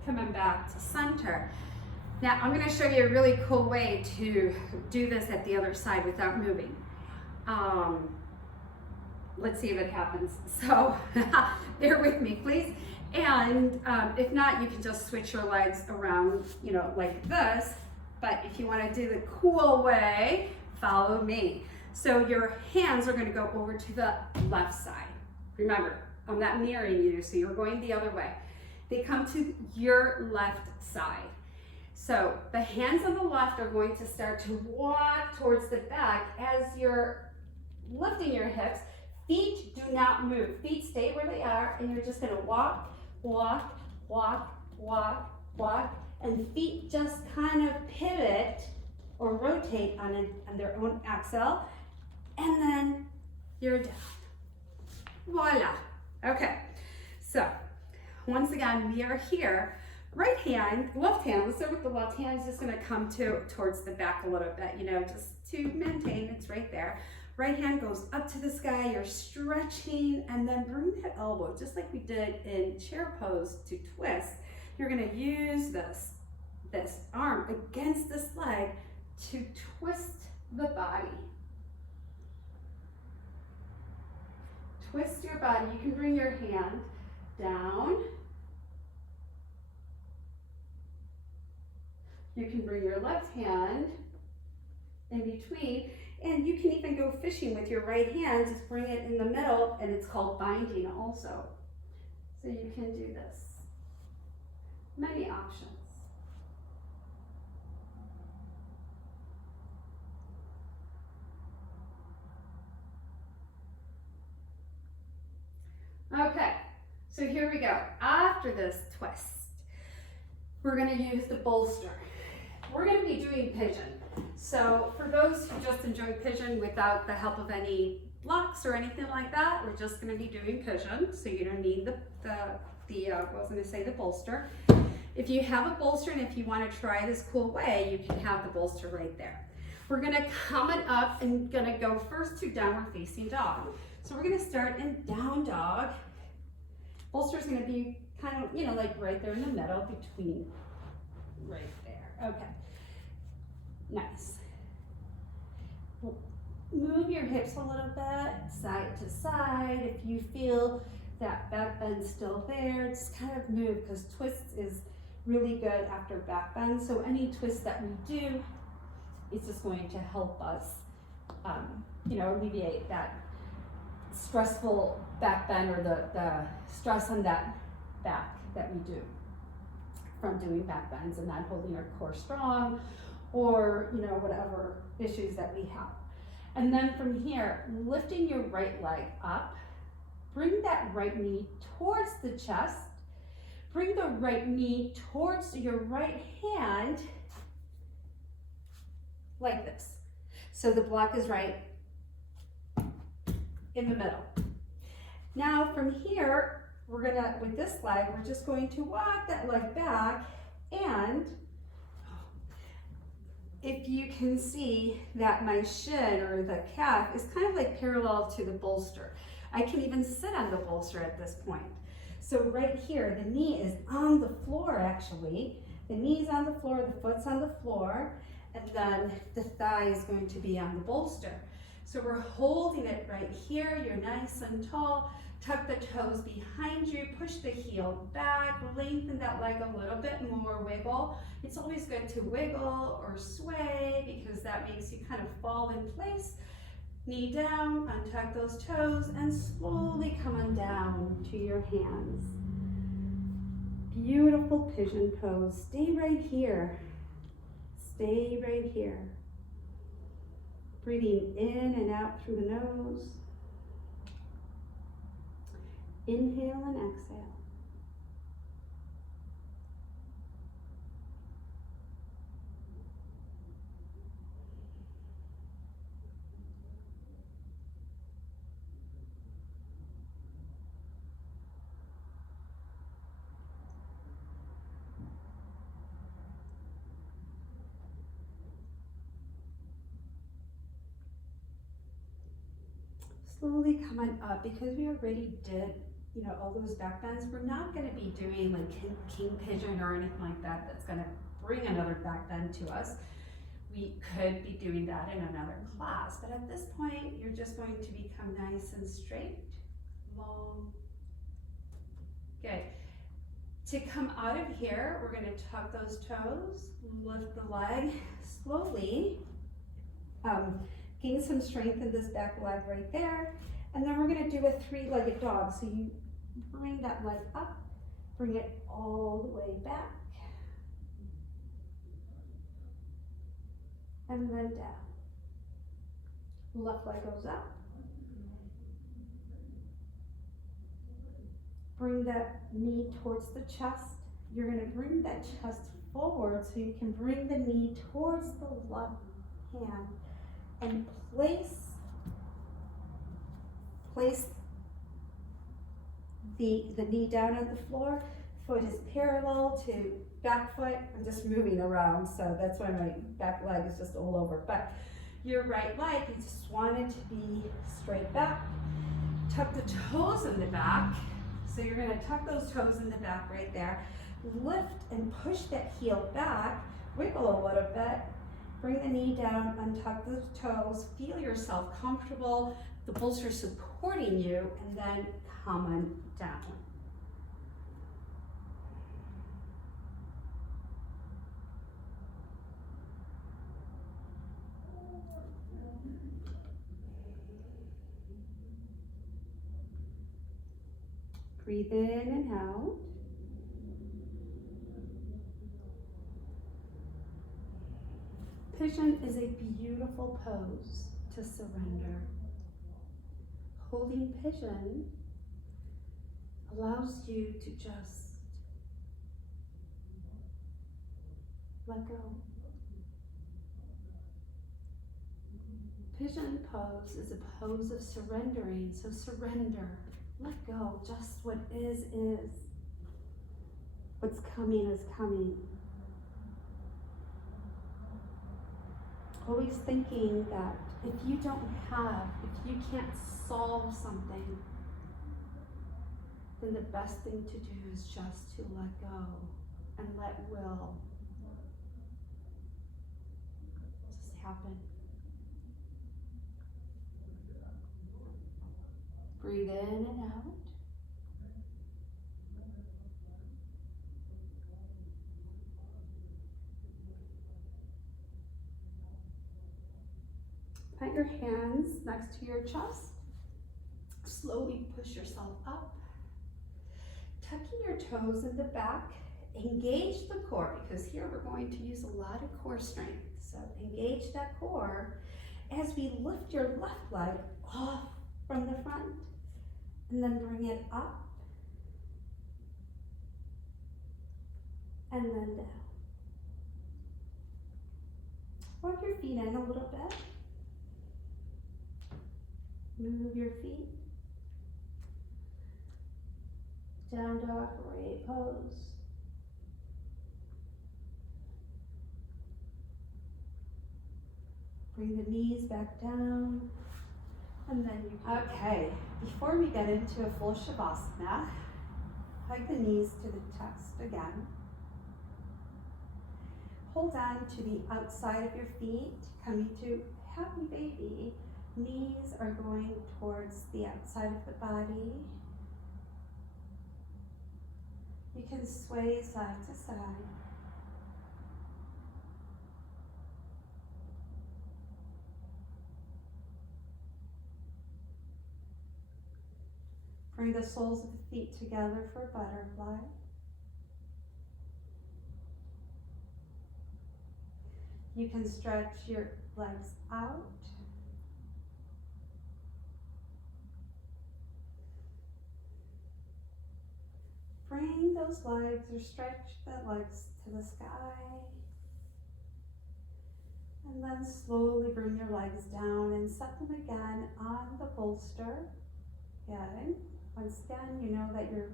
Coming back to center. Now I'm going to show you a really cool way to do this at the other side without moving. Let's see if it happens. So bear with me, please. And if not, you can just switch your legs around, like this. But if you want to do the cool way, follow me. So your hands are going to go over to the left side. Remember, I'm not mirroring you, so you're going the other way. They come to your left side. So the hands on the left are going to start to walk towards the back as you're lifting your hips. Feet do not move. Feet stay where they are, and you're just going to walk, walk, walk, walk, walk, and feet just kind of pivot or rotate on their own axle, and then you're down. Voila. Okay, so once again, we are here. Right hand, left hand, let's start with the left hand, is just going to come towards the back a little bit, just to maintain, it's right there. Right hand goes up to the sky, you're stretching, and then bring that elbow, just like we did in chair pose, to twist. You're going to use this arm against this leg to twist the body. Twist your body. You can bring your hand down. You can bring your left hand in between, and you can even go fishing with your right hand. Just bring it in the middle, and it's called binding also. So you can do this. Many options. Okay, so here we go. After this twist, we're going to use the bolster. We're going to be doing pigeon. So for those who just enjoy pigeon without the help of any blocks or anything like that, we're just going to be doing pigeon. So you don't need the bolster. If you have a bolster and if you want to try this cool way, you can have the bolster right there. We're going to come it up and going to go first to downward facing dog. So we're going to start in down dog. Bolster is going to be kind of, like right there in the middle between right there. Okay. Nice. Move your hips a little bit, side to side. If you feel that back bend still there, just kind of move, because twist is really good after back bend. So any twist that we do is just going to help us, alleviate that stressful back bend or the stress on that back that we do from doing back bends and not holding our core strong, or whatever issues that we have. And then from here, lifting your right leg up, bring that right knee towards the chest, bring the right knee towards your right hand, like this. So the block is right in the middle. Now from here, with this leg, we're just going to walk that leg back, and if you can see that my shin or the calf is kind of like parallel to the bolster. I can even sit on the bolster at this point. So right here, the knee is on the floor actually. The knee's on the floor, the foot's on the floor, and then the thigh is going to be on the bolster. So we're holding it right here. You're nice and tall. Tuck the toes behind you, push the heel back, lengthen that leg a little bit more, wiggle. It's always good to wiggle or sway because that makes you kind of fall in place. Knee down, untuck those toes, and slowly come on down to your hands. Beautiful pigeon pose. Stay right here. Stay right here. Breathing in and out through the nose. Inhale and exhale. Slowly come on up, because we already did all those back bends. We're not going to be doing like king pigeon or anything like that that's going to bring another back bend to us. We could be doing that in another class, but at this point, you're just going to become nice and straight, long. Good. To come out of here, we're going to tuck those toes, lift the leg slowly, gain some strength in this back leg right there, and then we're going to do a three-legged dog. So you bring that leg up, bring it all the way back, and then down. Left leg goes up. Bring that knee towards the chest. You're going to bring that chest forward so you can bring the knee towards the left hand and place the knee down on the floor. Foot is parallel to back foot. I'm just moving around, so that's why my back leg is just all over. But your right leg, you just want it to be straight back. Tuck the toes in the back. So you're going to tuck those toes in the back right there. Lift and push that heel back. Wiggle a little bit. Bring the knee down, untuck the toes. Feel yourself comfortable. The bolster supporting you, and then come on down. Breathe in and out. Pigeon is a beautiful pose to surrender. Holding pigeon allows you to just let go. Pigeon pose is a pose of surrendering, so surrender, let go, just what is. What's coming is coming. Always thinking that if you can't solve something, then the best thing to do is just to let go and let will just happen. Breathe in and out. Put your hands next to your chest. Slowly push yourself up. Tucking your toes in the back. Engage the core, because here we're going to use a lot of core strength. So engage that core as we lift your left leg off from the front and then bring it up and then down. Walk your feet in a little bit. Move your feet. Down dog, great pose. Bring the knees back down. And then you can. Okay, before we get into a full Shavasana, hug the knees to the chest again. Hold on to the outside of your feet, coming to happy baby. Knees are going towards the outside of the body. You can sway side to side. Bring the soles of the feet together for butterfly. You can stretch your legs out. Bring those legs or stretch the legs to the sky. And then slowly bring your legs down and set them again on the bolster. Good. Once again, you know that your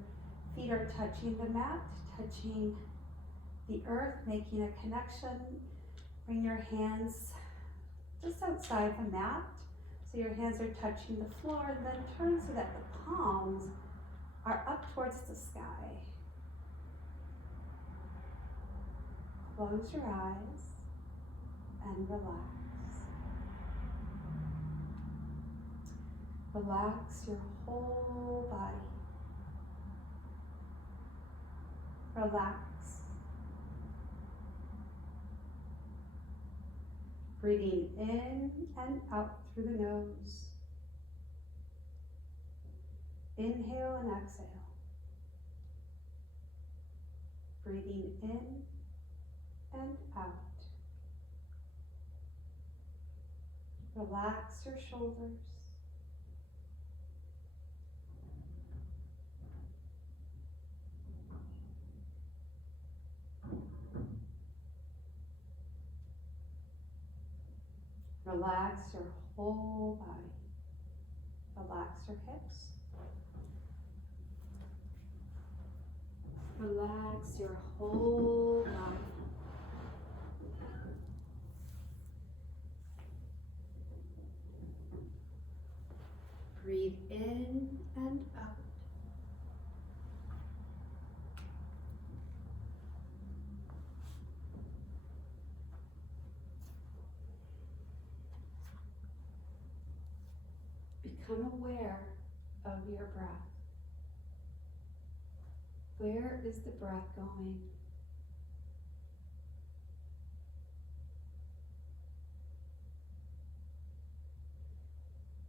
feet are touching the mat, touching the earth, making a connection. Bring your hands just outside the mat, so your hands are touching the floor, and then turn so that the palms are up towards the sky. Close your eyes and relax. Relax your whole body. Relax. Breathing in and out through the nose. Inhale and exhale. Breathing in and out. Relax your shoulders. Relax your whole body. Relax your hips. Relax your whole body. Breathe in and out. Become aware of your breath. Where is the breath going?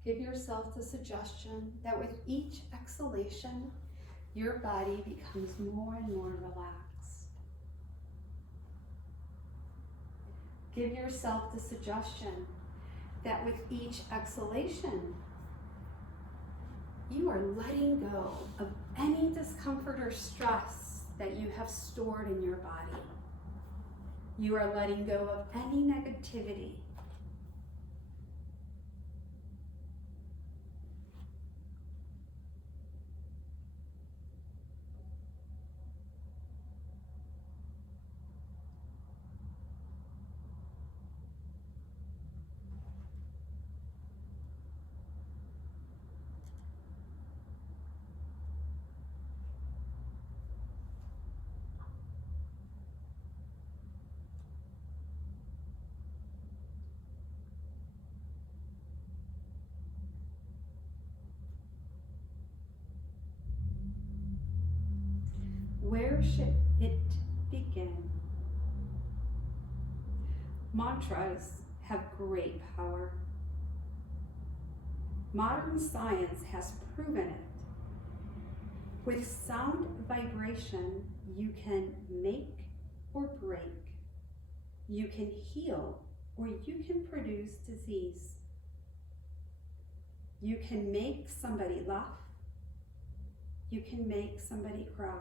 Give yourself the suggestion that with each exhalation, your body becomes more and more relaxed. Give yourself the suggestion that with each exhalation, you are letting go of any discomfort or stress that you have stored in your body. You are letting go of any negativity. Where should it begin? Mantras have great power. Modern science has proven it. With sound vibration, you can make or break. You can heal or you can produce disease. You can make somebody laugh. You can make somebody cry.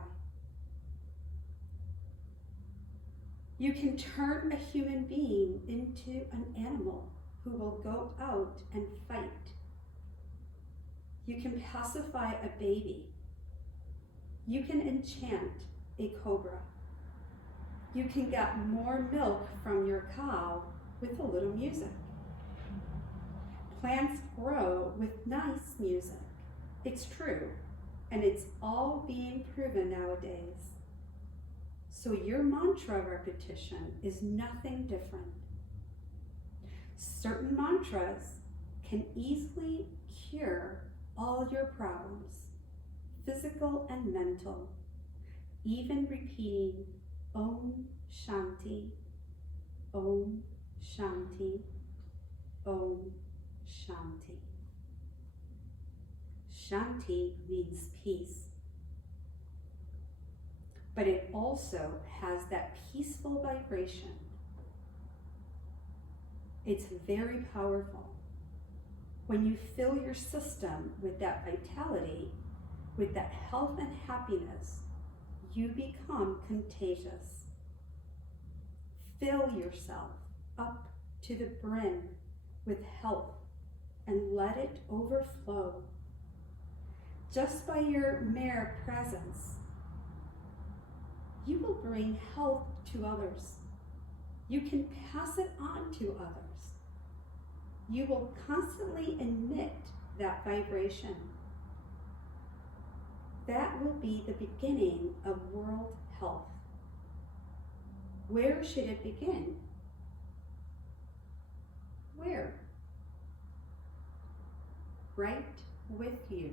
You can turn a human being into an animal who will go out and fight. You can pacify a baby. You can enchant a cobra. You can get more milk from your cow with a little music. Plants grow with nice music. It's true, and it's all being proven nowadays. So your mantra repetition is nothing different. Certain mantras can easily cure all your problems, physical and mental, even repeating Om Shanti, Om Shanti, Om Shanti. Shanti means peace. But it also has that peaceful vibration. It's very powerful. When you fill your system with that vitality, with that health and happiness, you become contagious. Fill yourself up to the brim with health and let it overflow. Just by your mere presence, you will bring health to others. You can pass it on to others. You will constantly emit that vibration. That will be the beginning of world health. Where should it begin? Where? Right with you.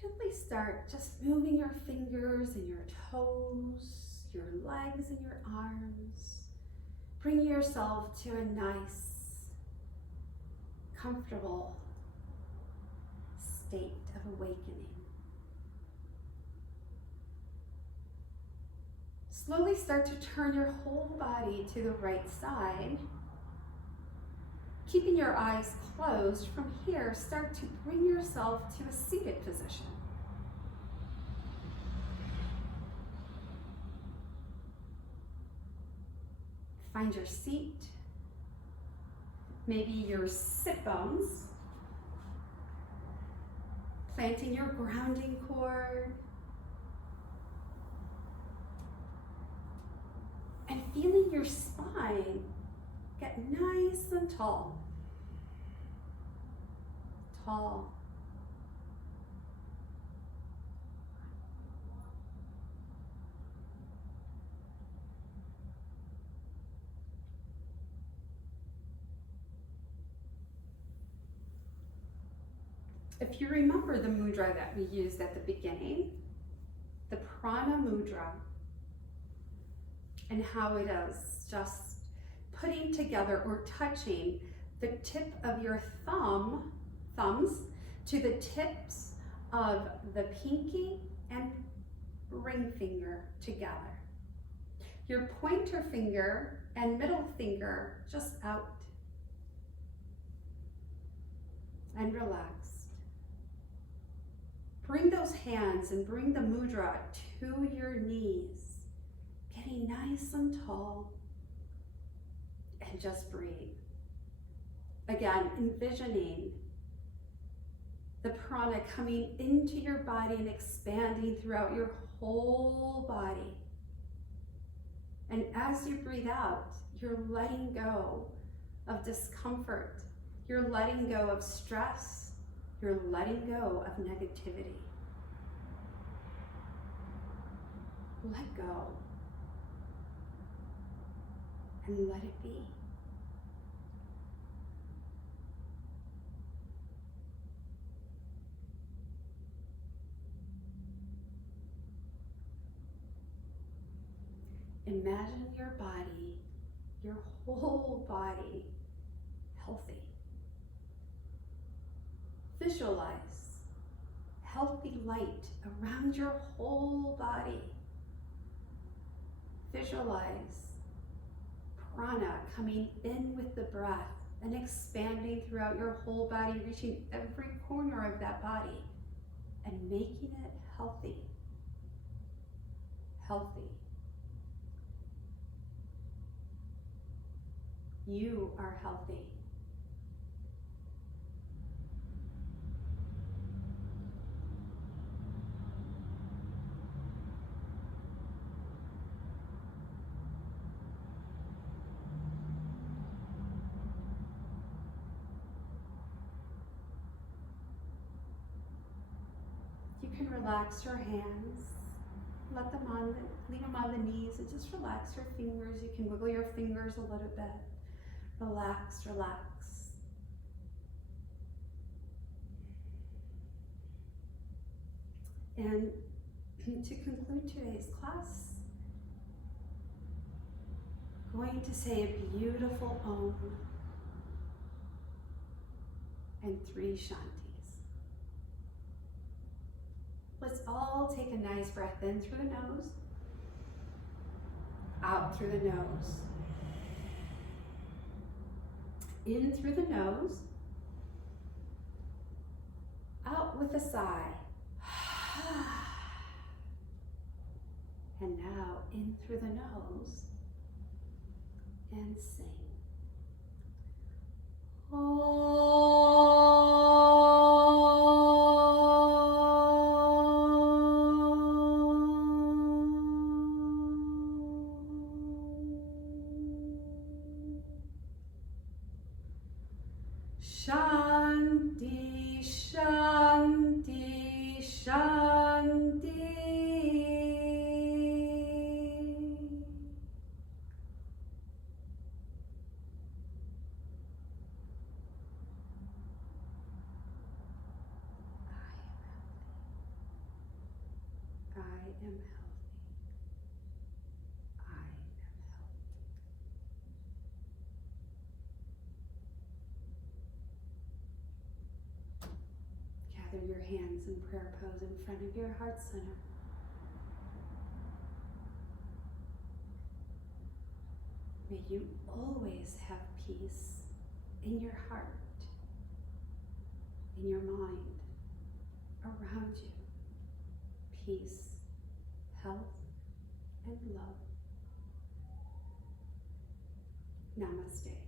Gently start just moving your fingers and your toes, your legs and your arms. Bring yourself to a nice, comfortable state of awakening. Slowly start to turn your whole body to the right side. Keeping your eyes closed, from here, start to bring yourself to a seated position. Find your seat, maybe your sit bones, planting your grounding cord, and feeling your spine get nice and tall. Tall. If you remember the mudra that we used at the beginning, the prana mudra, and how it is just putting together or touching the tip of your thumbs to the tips of the pinky and ring finger together. Your pointer finger and middle finger just out and relaxed. Bring those hands and bring the mudra to your knees, getting nice and tall, and just breathe. Again, envisioning the prana coming into your body and expanding throughout your whole body. And as you breathe out, you're letting go of discomfort. You're letting go of stress. You're letting go of negativity. Let go. And let it be. Imagine your body, your whole body, healthy. Visualize healthy light around your whole body. Visualize prana coming in with the breath and expanding throughout your whole body, reaching every corner of that body and making it healthy. Healthy. You are healthy. You can relax your hands. Let them leave them on the knees and just relax your fingers. You can wiggle your fingers a little bit. Relax, relax. And to conclude today's class, I'm going to say a beautiful Om and 3 Shantis. Let's all take a nice breath in through the nose, out through the nose. In through the nose, out with a sigh. And now in through the nose and sing. Shanti, Shanti, Shanti. I am healthy. I am healthy. Gather your hands in prayer pose in front of your heart center. May you always have peace in your heart, in your mind, around you. Peace, health, and love. Namaste.